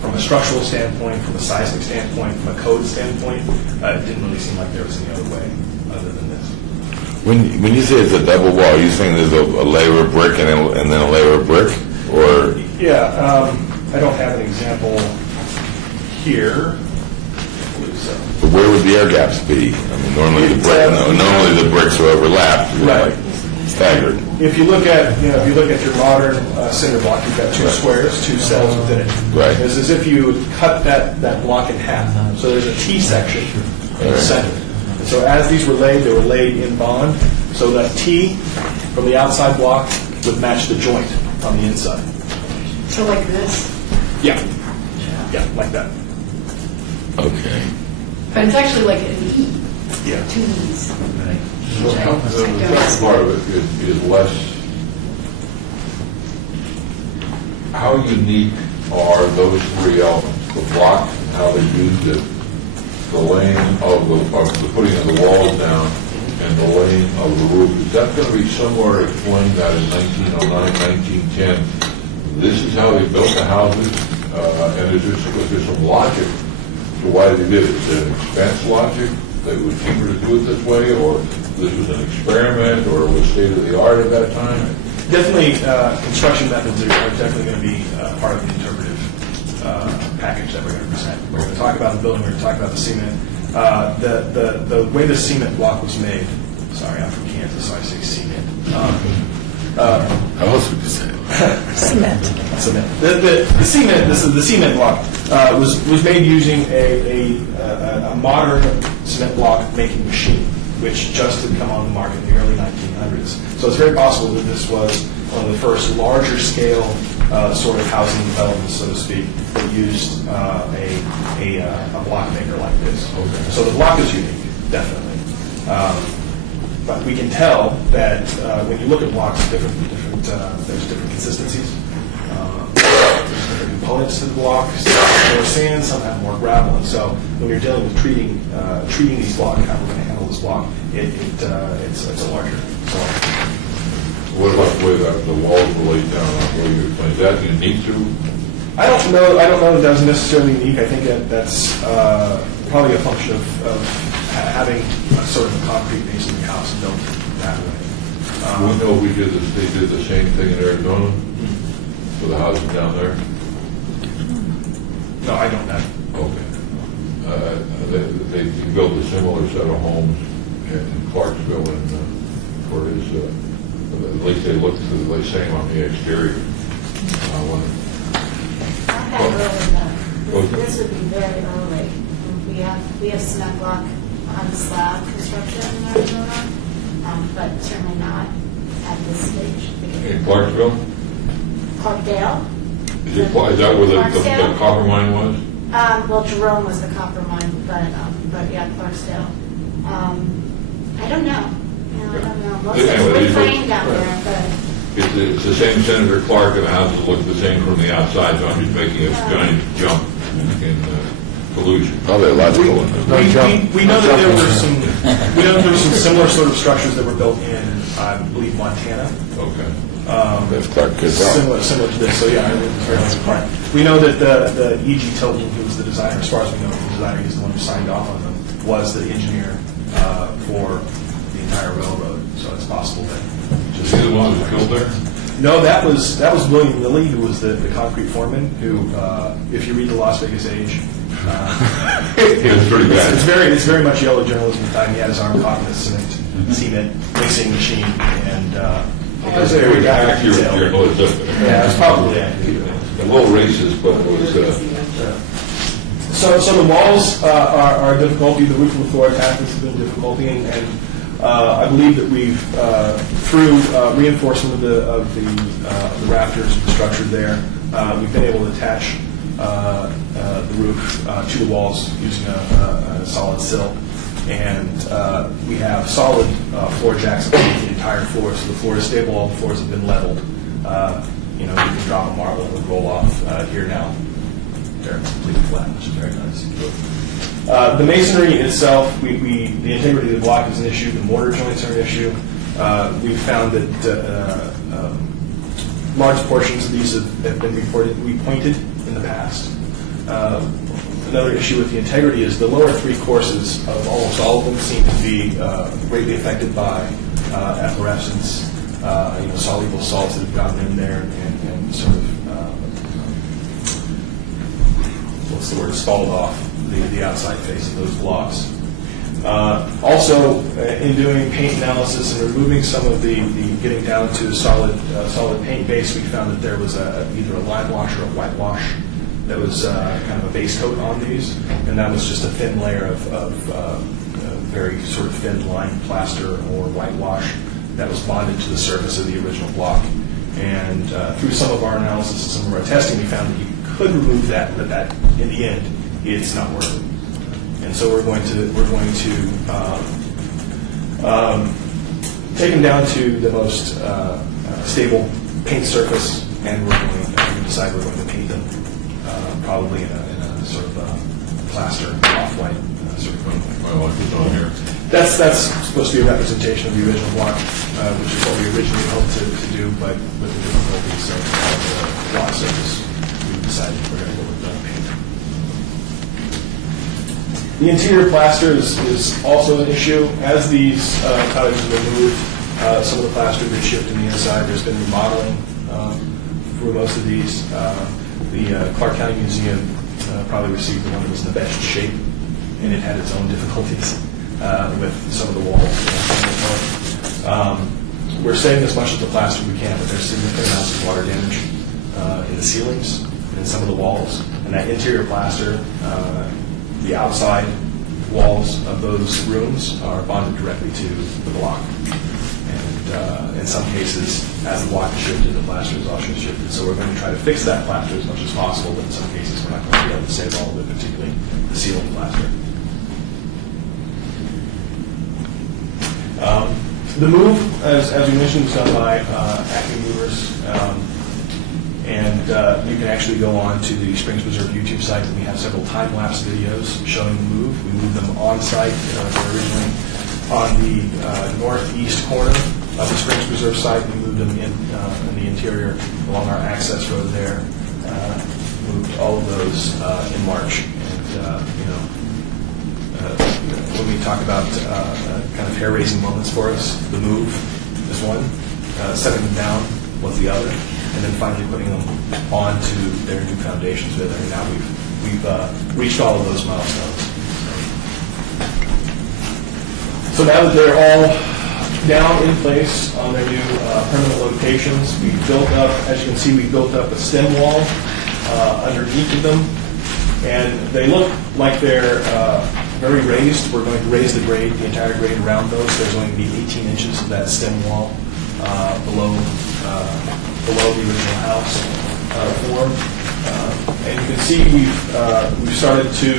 from a structural standpoint, from a seismic standpoint, from a code standpoint, it didn't really seem like there was any other way other than this. When you say it's a double wall, are you saying there's a layer of brick and then a layer of brick, or? Yeah, I don't have an example here. But where would the air gaps be? I mean, normally the bricks are overlapped, Right. staggered. If you look at your modern cinder block, you've got two squares, two cells within it. Right. It's as if you cut that block in half. So there's a T section in the center. And so as these were laid, they were laid in bond. So that T from the outside block would match the joint on the inside. So like this? Yeah. Yeah, like that. Okay. But it's actually like an E, Yeah. two E's. The second part of it is less, how unique are those three elements? The block, and how they used it, the laying of the putting of the walls down, and the laying of the roof. Is that going to be somewhere explained that in 1909, 1910? This is how they built the houses, and was there some logic to why they did it? Is it an expense logic that it was cheaper to do it this way, or this was an experiment, or it was state of the art at that time? Definitely, construction methods are definitely going to be part of the interpretive package that we're going to present. We're going to talk about the building, we're going to talk about the cement. The way the cement block was made, sorry, I'm from Kansas, so I say cement. How else would you say it? Cement. Cement. The cement, the cement block was made using a modern cement block making machine, which just had come on the market in the early 1900s. So it's very possible that this was one of the first larger scale sort of housing developments, so to speak, that used a block maker like this. Okay. So the block is unique, definitely. But we can tell that when you look at blocks, there's different consistencies. There's different components to the block. Some have more sand, some have more gravel. And so when you're dealing with treating these blocks, how we're going to handle this block, it's a larger. What about the way that the walls were laid down? Is that unique to? I don't know that that's necessarily unique. I think that's probably a function of having a sort of a concrete base in your house built that way. We know they did the same thing in Arizona for the houses down there. No, I don't know. Okay. They built a similar set of homes in Clarksville, and for his, at least they looked the same on the exterior. Not that early, though. This would be very early. We have cement block on slab construction in Arizona, but certainly not at this stage. In Clarksville? Clarkdale? Is that where the copper mine was? Well, Jerome was the copper mine, but yeah, Clarksdale. I don't know. I don't know. Most of Anyway, it's framed out there, but. It's the same Senator Clark, and the houses look the same from the outside, so I'm just making a giant jump in collusion. Probably a logical one. We know that there were some similar sort of structures that were built in, I believe, Montana. Okay. That's Clark Kidwell. Similar to this, so yeah, it's very much apart. We know that the E.G. Tilton, who was the designer, as far as we know, the designer, he's the one who signed off on them, was the engineer for the entire railroad, so it's possible that. Is he the one who was killed there? No, that was William Lilly, who was the concrete foreman, who, if you read the Las Vegas Age, It's pretty bad. It's very much yellow journalism at the time. He had his arm caught in a cement mixing machine, and it was very accurate detailed. journalism. Yeah, it's probably accurate. A little racist, but it was. So the walls are a difficulty. The roof and the floor attachments have been a difficulty, and I believe that we've through reinforcement of the rafters of the structure there, we've been able to attach the roof to the walls using a solid sill, and we have solid floor jacks underneath the entire floor, so the floor is stable. All the floors have been leveled. You can drop a marble and it would roll off here now. They're completely flat, which is very nice. The masonry itself, the integrity of the block is an issue. The mortar joints are an issue. We've found that large portions of these have been repointed in the past. Another issue with the integrity is the lower three courses of almost all of them seem to be greatly affected by efflorescence, soluble salts that have gotten in there and sort of stalled off the outside face of those blocks. Also, in doing paint analysis and removing some of the getting down to a solid paint base, we found that there was either a lime wash or a whitewash that was kind of a base coat on these, and that was just a thin layer of very sort of thin lime plaster or whitewash that was bonded to the surface of the original block. And through some of our analysis and some of our testing, we found that you could remove that, but that in the end, it's not worth it. And so we're going to take them down to the most stable paint surface, and we're going to decide we're going to paint them probably in a sort of plaster off-white sort of paint. My wife is on here. That's supposed to be a representation of the original block, which is what we originally hoped to do, but with the difficulties of the block surface, we decided we're going to go with paint. The interior plaster is also an issue. As these cottages were moved, some of the plaster has been shipped in the inside. There's been remodeling for most of these. The Clark County Museum probably received the one that was in the best shape, and it had its own difficulties with some of the walls. We're saving as much of the plaster we can, but there's significant amounts of water damage in the ceilings and in some of the walls. And that interior plaster, the outside walls of those rooms are bonded directly to the block. And in some cases, as the block is shifted, the plaster is also shifted. So we're going to try to fix that plaster as much as possible, but in some cases we're not going to be able to save all of it, particularly the ceiling plaster. The move, as we mentioned, was done by Acme Movers, and you can actually go on to the Springs Preserve YouTube site, and we have several time-lapse videos showing the move. We moved them on-site. They were originally on the northeast corner of the Springs Preserve site. We moved them in the interior along our access road there. Moved all of those in March, and when we talk about kind of hair-raising moments for us, the move is one, setting them down was the other, and then finally putting them onto their new foundations with it. And now we've we've reached all of those milestones. So now that they're all down in place on their new permanent locations, we built up, as you can see, we built up a stem wall underneath of them, and they look like they're very raised. We're going to raise the grade, the entire grade around those. There's going to be 18 inches of that stem wall below the original house form. And you can see we've started to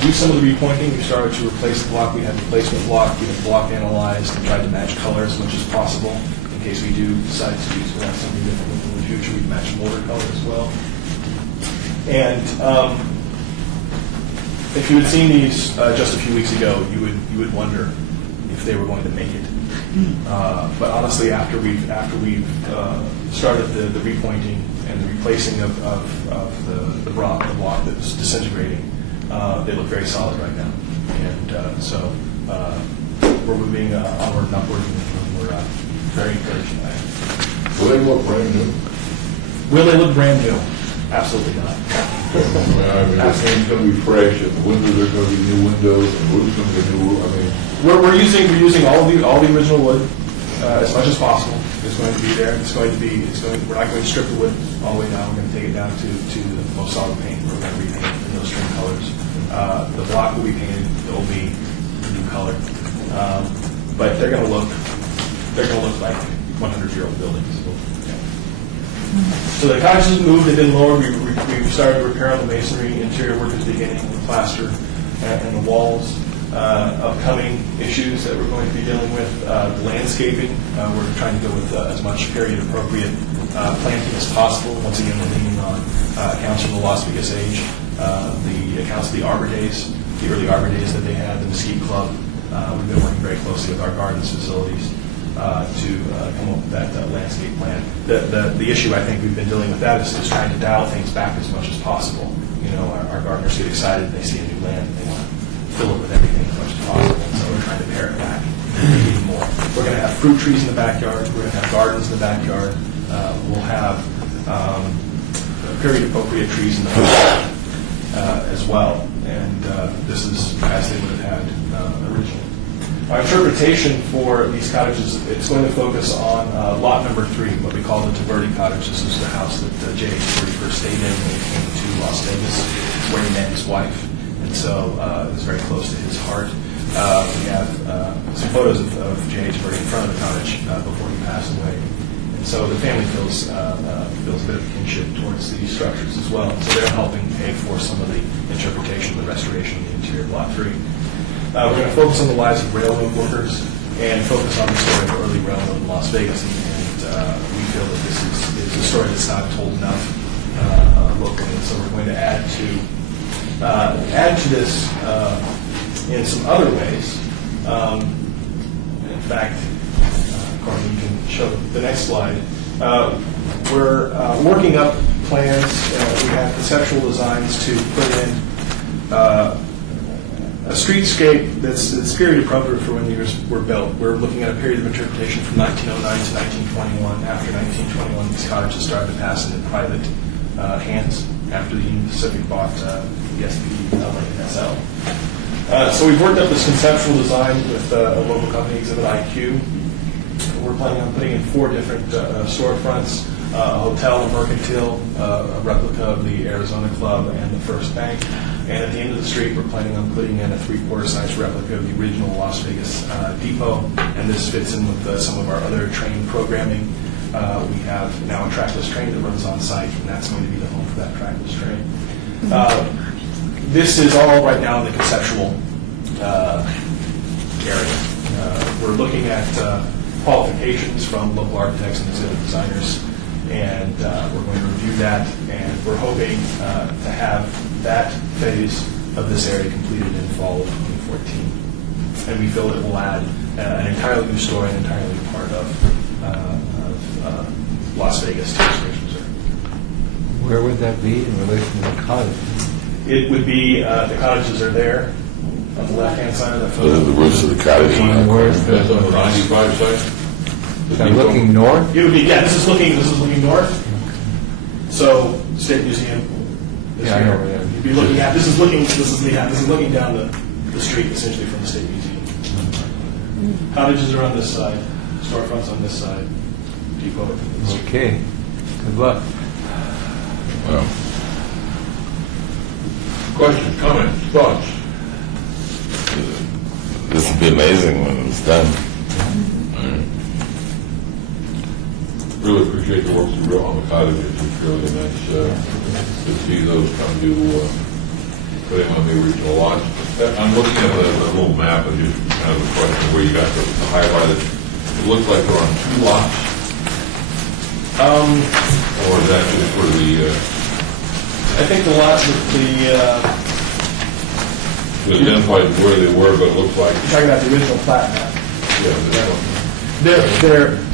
do some of the repointing. We've started to replace the block. We had replacement block. We had the block analyzed and tried to match colors as much as possible in case we do decide to use something different in the future. We match mortar color as well. And if you had seen these just a few weeks ago, you would wonder if they were going to make it. But honestly, after we've started the repointing and the replacing of the block that was disintegrating, they look very solid right now. And so we're moving onward and upward, and we're very encouraged by it. Will they look brand new? Will they look brand new? Absolutely not. I mean, that means it's going to be fresh, and the windows are going to be new windows, and the roof's going to be new, I mean, We're using all the original wood as much as possible. It's going to be there. We're not going to strip the wood all the way down. We're going to take it down to the most solid paint. We're going to repaint it in those trim colors. The block will be painted. It will be a new color, but they're going to look like 100-year-old buildings. So the cottages moved. They've been lowered. We've started repair on the masonry. Interior work is beginning. The plaster and the walls. Upcoming issues that we're going to be dealing with, the landscaping. We're trying to go with as much period-appropriate planting as possible. Once again, we're leaning on accounts from the Las Vegas age, the accounts of the Arbor Days, the early Arbor Days that they had, the Mesquite Club. We've been working very closely with our gardens facilities to come up with that landscape plan. The issue I think we've been dealing with that is trying to dial things back as much as possible. You know, our gardeners get excited, they see a new land, and they want to fill it with everything as much as possible. So we're trying to pare it back even more. We're going to have fruit trees in the backyard. We're going to have gardens in the backyard. We'll have period-appropriate trees in the front as well. And this is as they would have had originally. Our interpretation for these cottages, it's going to focus on lot number 3, what we call the Taverdi cottage. This is the house that J.H. Taverdi first stayed in when he came to Las Vegas, where he met his wife. And so it was very close to his heart. We have some photos of J.H. Taverdi in front of the cottage before he passed away. And so the family feels a bit of kinship towards these structures as well. So they're helping pay for some of the interpretation of the restoration of the interior of Lot 3. We're going to focus on the lives of railroad workers and focus on the story of early railroad in Las Vegas. And we feel that this is a story that's not told enough locally. And so we're going to add to this in some other ways. In fact, Courtney, you can show the next slide. We're working up plans. We have conceptual designs to put in a streetscape that's period appropriate for when these were built. We're looking at a period of interpretation from 1909 to 1921. After 1921, these cottages started to pass into private hands after the Union Pacific bought the SP Lincoln SL. So we've worked up this conceptual design with a local company, Exhibit IQ. We're planning on putting in 4 different storefronts, a hotel, a mercantile, a replica of the Arizona Club, and the First Bank. And at the end of the street, we're planning on putting in a 3/4 size replica of the original Las Vegas depot. And this fits in with some of our other train programming. We have now a trackless train that runs on site, and that's going to be the home for that trackless train. This is all right now in the conceptual area. We're looking at qualifications from local architects and exhibit designers, and we're going to review that, and we're hoping to have that phase of this area completed in fall of 2014. And we feel it will add an entirely new story, an entirely new part of Las Vegas to Springs, Missouri. Where would that be in relation to the cottage? It would be, the cottages are there on the left-hand side of the photo. Those are the roofs of the cottage. Where's that's on the the, 95 side? is that looking north? It would be, yeah, this is looking north. So, State Museum, This Yeah, I here. know where that is. You'd be looking at, this is looking down the street essentially from the State Museum. Cottages are on this side, storefronts on this side, depot. Okay, good luck. Well, Questions, comments, thoughts? this would be amazing when it's done. Really appreciate the work you wrote on the cottages. It's really nice to see those come to put in on the original lots. I'm looking at the little map and just kind of a question where you got the highlighted. It looks like they're on 2 lots. Or is that just for the, I think the lot, to identify where they were, but it looks like, you're talking about the original plat map. yeah, this one.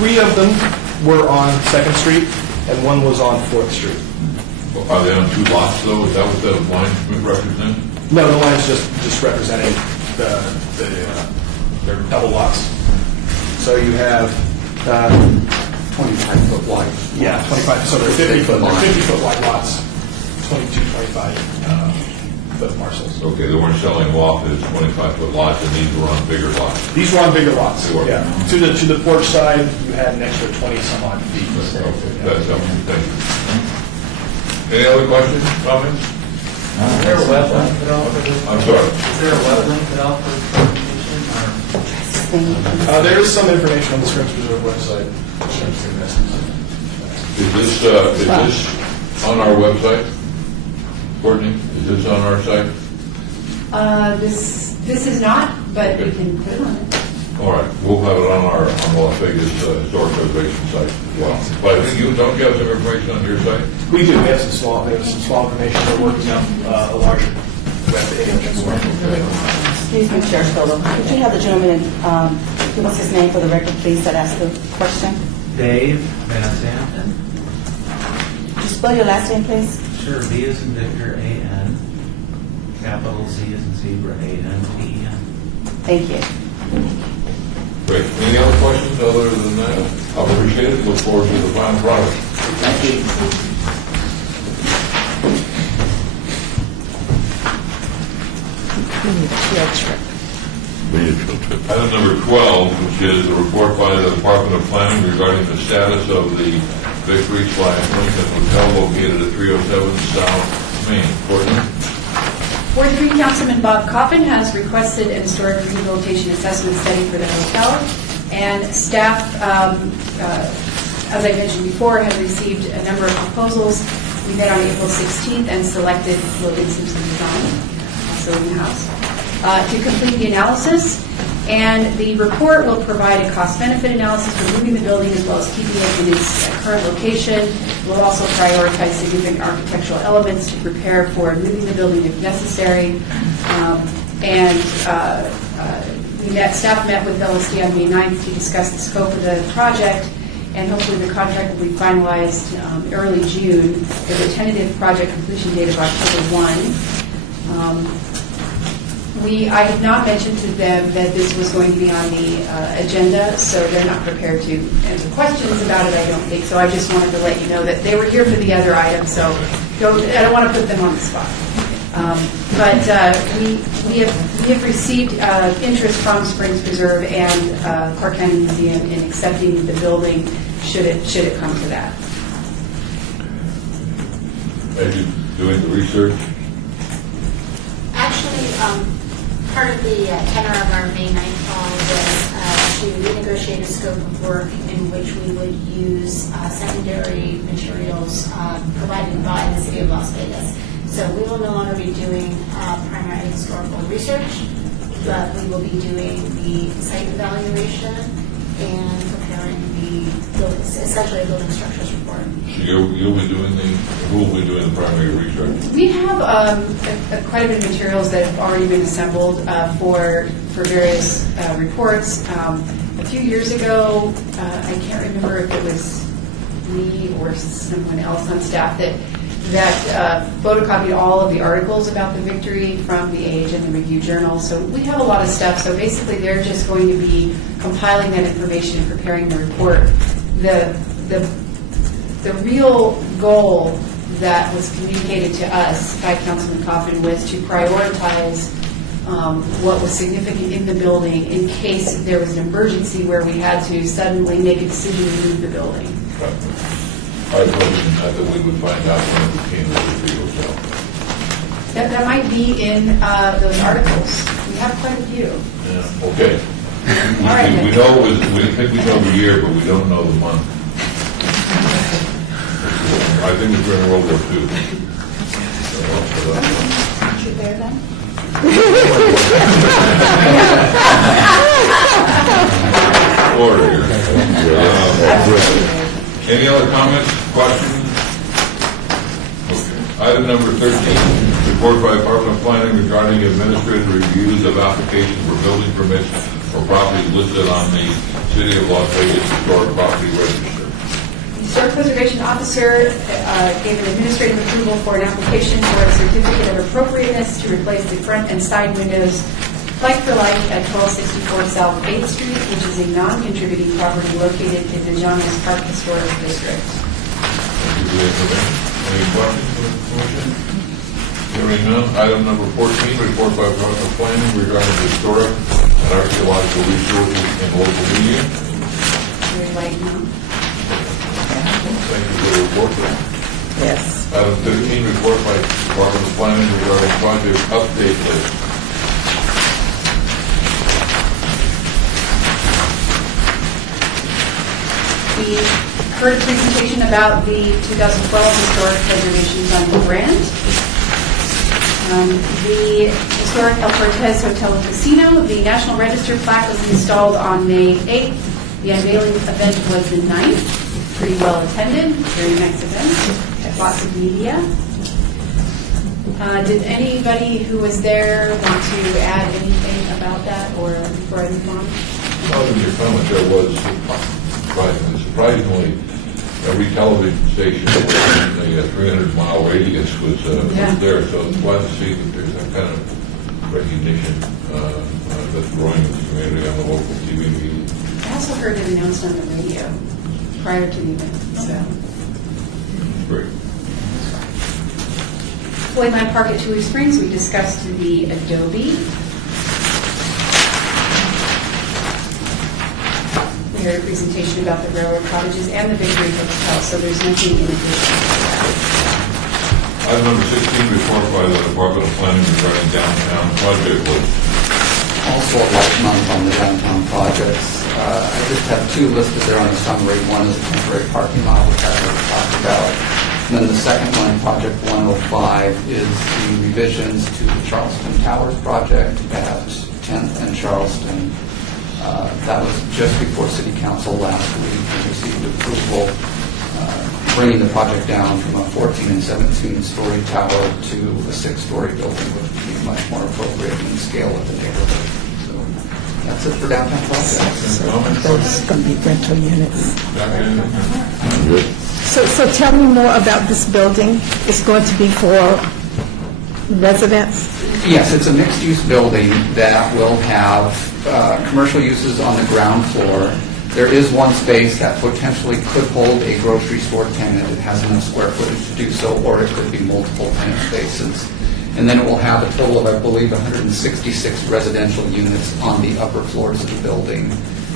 Three of them were on Second Street, and one was on Fourth Street. Are they on 2 lots though? Is that what the line represents? No, the line's just representing their double lots. So you have 25-foot wide. yeah, 25. So they're 50-foot wide lots, 22, 25-foot parcels. Okay, they weren't selling them off as 25-foot lots, and these were on bigger lots. These were on bigger lots. They were. Yeah. To the porch side, you had an extra 20 some odd feet. Okay, that's helpful, thank you. Any other questions, comments? Is there a web link at all for this? I'm sorry. Is there a web link at all for this presentation? There is some information on the Springs Preserve website. Is this on our website? Courtney, is this on our site? This is not, but we can put it on it. All right, we'll have it on our Las Vegas Historic Preservation site as well. But I think don't you have some information on your site? We do. We have some small information. We're working on a larger web page as well. Excuse me, Chair Scolo. Could you have the gentleman give us his name for the record, please, that asked the question? Dave Van Santen. Could you spell your last name, please? Sure, V as in Victor, A-N, capital Z as in zebra, A-N-T-E-N. Thank you. Great. Any other questions other than that? I appreciate it. Look forward to the final product. Thank you. We need a field trip. We need a field trip. Item number 12, which is a report by the Department of Planning regarding the status of the Victory/Lincoln Hotel located at 307 South Main. Courtney? Ward 3 Councilman Bob Coffin has requested an historic rehabilitation assessment study for the hotel, and staff, as I mentioned before, has received a number of proposals. We met on April 16th and selected Logan Simpson Design, also in the house, to complete the analysis. And the report will provide a cost-benefit analysis for moving the building as well as keeping it in its current location. We'll also prioritize significant architectural elements to prepare for moving the building if necessary. Staff met with LSD on May 9th to discuss the scope of the project, and hopefully the contract will be finalized early June with a tentative project completion date of October 1. I have not mentioned to them that this was going to be on the agenda, so they're not prepared to answer questions about it, I don't think. So I just wanted to let you know that they were here for the other item, so I don't want to put them on the spot. We have received interest from Springs Preserve and Clark County Museum in accepting the building should it come to that. Are you doing the research? Actually, part of the tenor of our May 9th call was to renegotiate a scope of work in which we would use secondary materials provided by the City of Las Vegas. So we will no longer be doing primary historical research, but we will be doing the site evaluation and preparing essentially a building structures report. So who will be doing the primary research? We have quite a bit of materials that have already been assembled for various reports. A few years ago, I can't remember if it was me or someone else on staff that photocopied all of the articles about the victory from the Age and the Review Journal. So we have a lot of stuff. So basically, they're just going to be compiling that information and preparing the report. The real goal that was communicated to us by Councilman Coffin was to prioritize what was significant in the building in case there was an emergency where we had to suddenly make a decision to move the building. I was hoping that we would find out when it became a big hotel. That might be in those articles. We have quite a few. Yeah, okay. All right, We know, we think we know the year, but we don't know the month. I think it's during World War II. Aren't you there then? Order here. Any other comments, questions? Okay. Item number 13, report by Department of Planning regarding administrative reviews of applications for building permits for properties listed on the City of Las Vegas Historic Property Register. The Historic Preservation Officer gave an administrative approval for an application for a certificate of appropriateness to replace the front and side windows like for like at 1264 South 8th Street, which is a non-contributing property located in the John S. Park Historic District. Thank you for the information. Any questions for the commission? Hearing none. Item number 14, report by Department of Planning regarding historic and archaeological resources in local media. Very light now. Thank you for the report. Yes. Item 15, report by Department of Planning regarding project update list. We heard a presentation about the 2012 Historic Preservation Zone grant. The historic El Cortez Hotel and Casino, the National Register plaque was installed on May 8th. The unveiling event was the 9th. Pretty well attended, very nice event, lots of media. Did anybody who was there want to add anything about that, or before I move on? Well, in your comment, there was surprisingly, every television station within the 300-mile radius was there, so it's glad to see that there's that kind of recognition that's growing in the community on the local TV media. I also heard it announced on the radio prior to the event, so. Great. Floyd Land Park at Tule Springs, we discussed the Adobe. We heard a presentation about the railroad cottages and the Victory Hotel, so there's nothing in addition to that. Item number 16, report by the Department of Planning regarding downtown project list. Also a light month on the downtown projects. I just have two listed there on the summary. One is a temporary parking lot, which I already talked about. And then the second one, Project 105, is the revisions to the Charleston Towers project at 10th and Charleston. That was just before City Council last week. We received approval bringing the project down from a 14 and 17-story tower to a 6-story building, which would be much more appropriate in scale with the neighborhood. So that's it for downtown projects. Those going to be rental units. Good. So tell me more about this building. It's going to be for residents? Yes, it's a mixed-use building that will have commercial uses on the ground floor. There is one space that potentially could hold a grocery store tenant. It has enough square footage to do so, or it could be multiple tenant spaces. And then it will have a total of, I believe, 166 residential units on the upper floors of the building.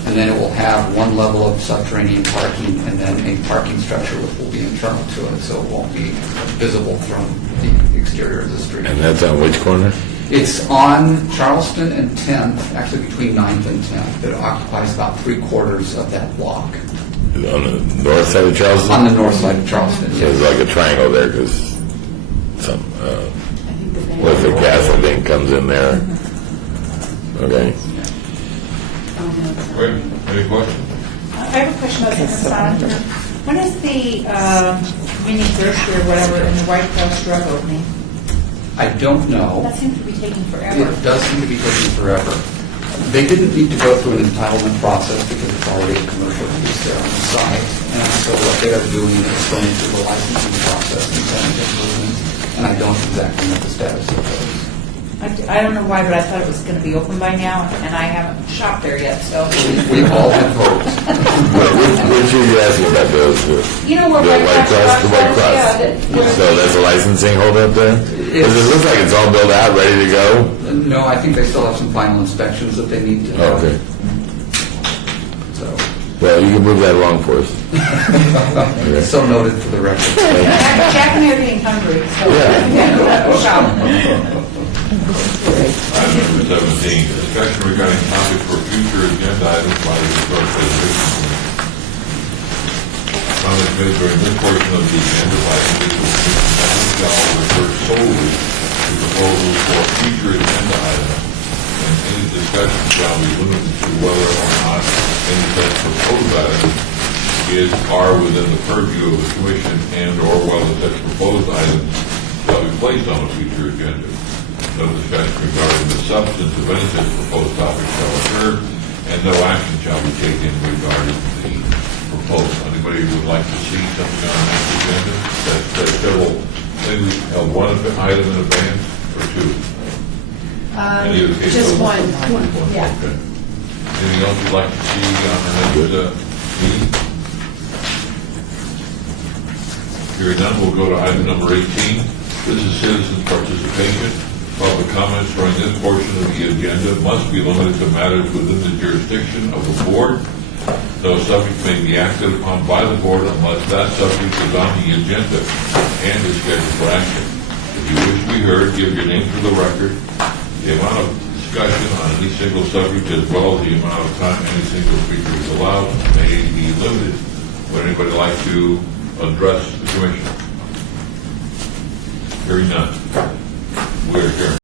And then it will have one level of subterranean parking and then a parking structure which will be internal to it, so it won't be visible from the exterior of the street. And that's on which corner? It's on Charleston and 10th, actually between 9th and 10th. It occupies about 3/4 of that block. On the north side of Charleston? On the north side of Charleston, So yes. there's like a triangle there, because some, I think the van- with the gas, I think, comes in there. Okay. Oh, no, it's not. Great. Any questions? I have a question about the facade. When is the mini grocery or whatever in the White House Drug opening? I don't know. That seems to be taking forever. It does seem to be taking forever. They didn't need to go through an entitlement process because it's already a commercial use there on the site. And so what they are doing is going through the licensing process and sending improvements. And I don't exactly know the status of those. I don't know why, but I thought it was going to be open by now, and I haven't shopped there yet, so. We've all had votes. Which are you asking about those? You know where The White White Cross, the White was? Cross. Yeah, that- So there's a licensing hold up there? Because it looks like it's all built out, ready to go. No, I think they still have some final inspections that they need to do. Oh, okay. So, Well, you can move that along for us. so noted for the record. Jack and I are being hungry, so. Yeah. We'll shop. Item number 17, discussion regarding topics for future agenda items by the Historic Preservation Commission. Comments made during this portion of the agenda by individual commission members shall refer solely to proposals for future agenda items, and any discussion shall be limited to whether or not any such proposed items are within the purview of the commission and/or whether such proposed items shall be placed on a future agenda. No discussion regarding the substance of any such proposed topic shall occur, and no action shall be taken regarding the proposal. Anybody would like to see something on this agenda? That's several, maybe one item in advance or two? Any of the cases? Just one. Yeah. Okay. Anything else you'd like to see on the next meeting? Hearing none, we'll go to item number 18. This is citizens' participation. Public comments during this portion of the agenda must be limited to matters within the jurisdiction of the board. No subject may be acted upon by the board unless that subject is on the agenda and is scheduled for action. If you wish to be heard, give your name for the record. The amount of discussion on any single subject as well as the amount of time any single speaker is allowed may be limited. Would anybody like to address the commission? Hearing none. We're adjourned.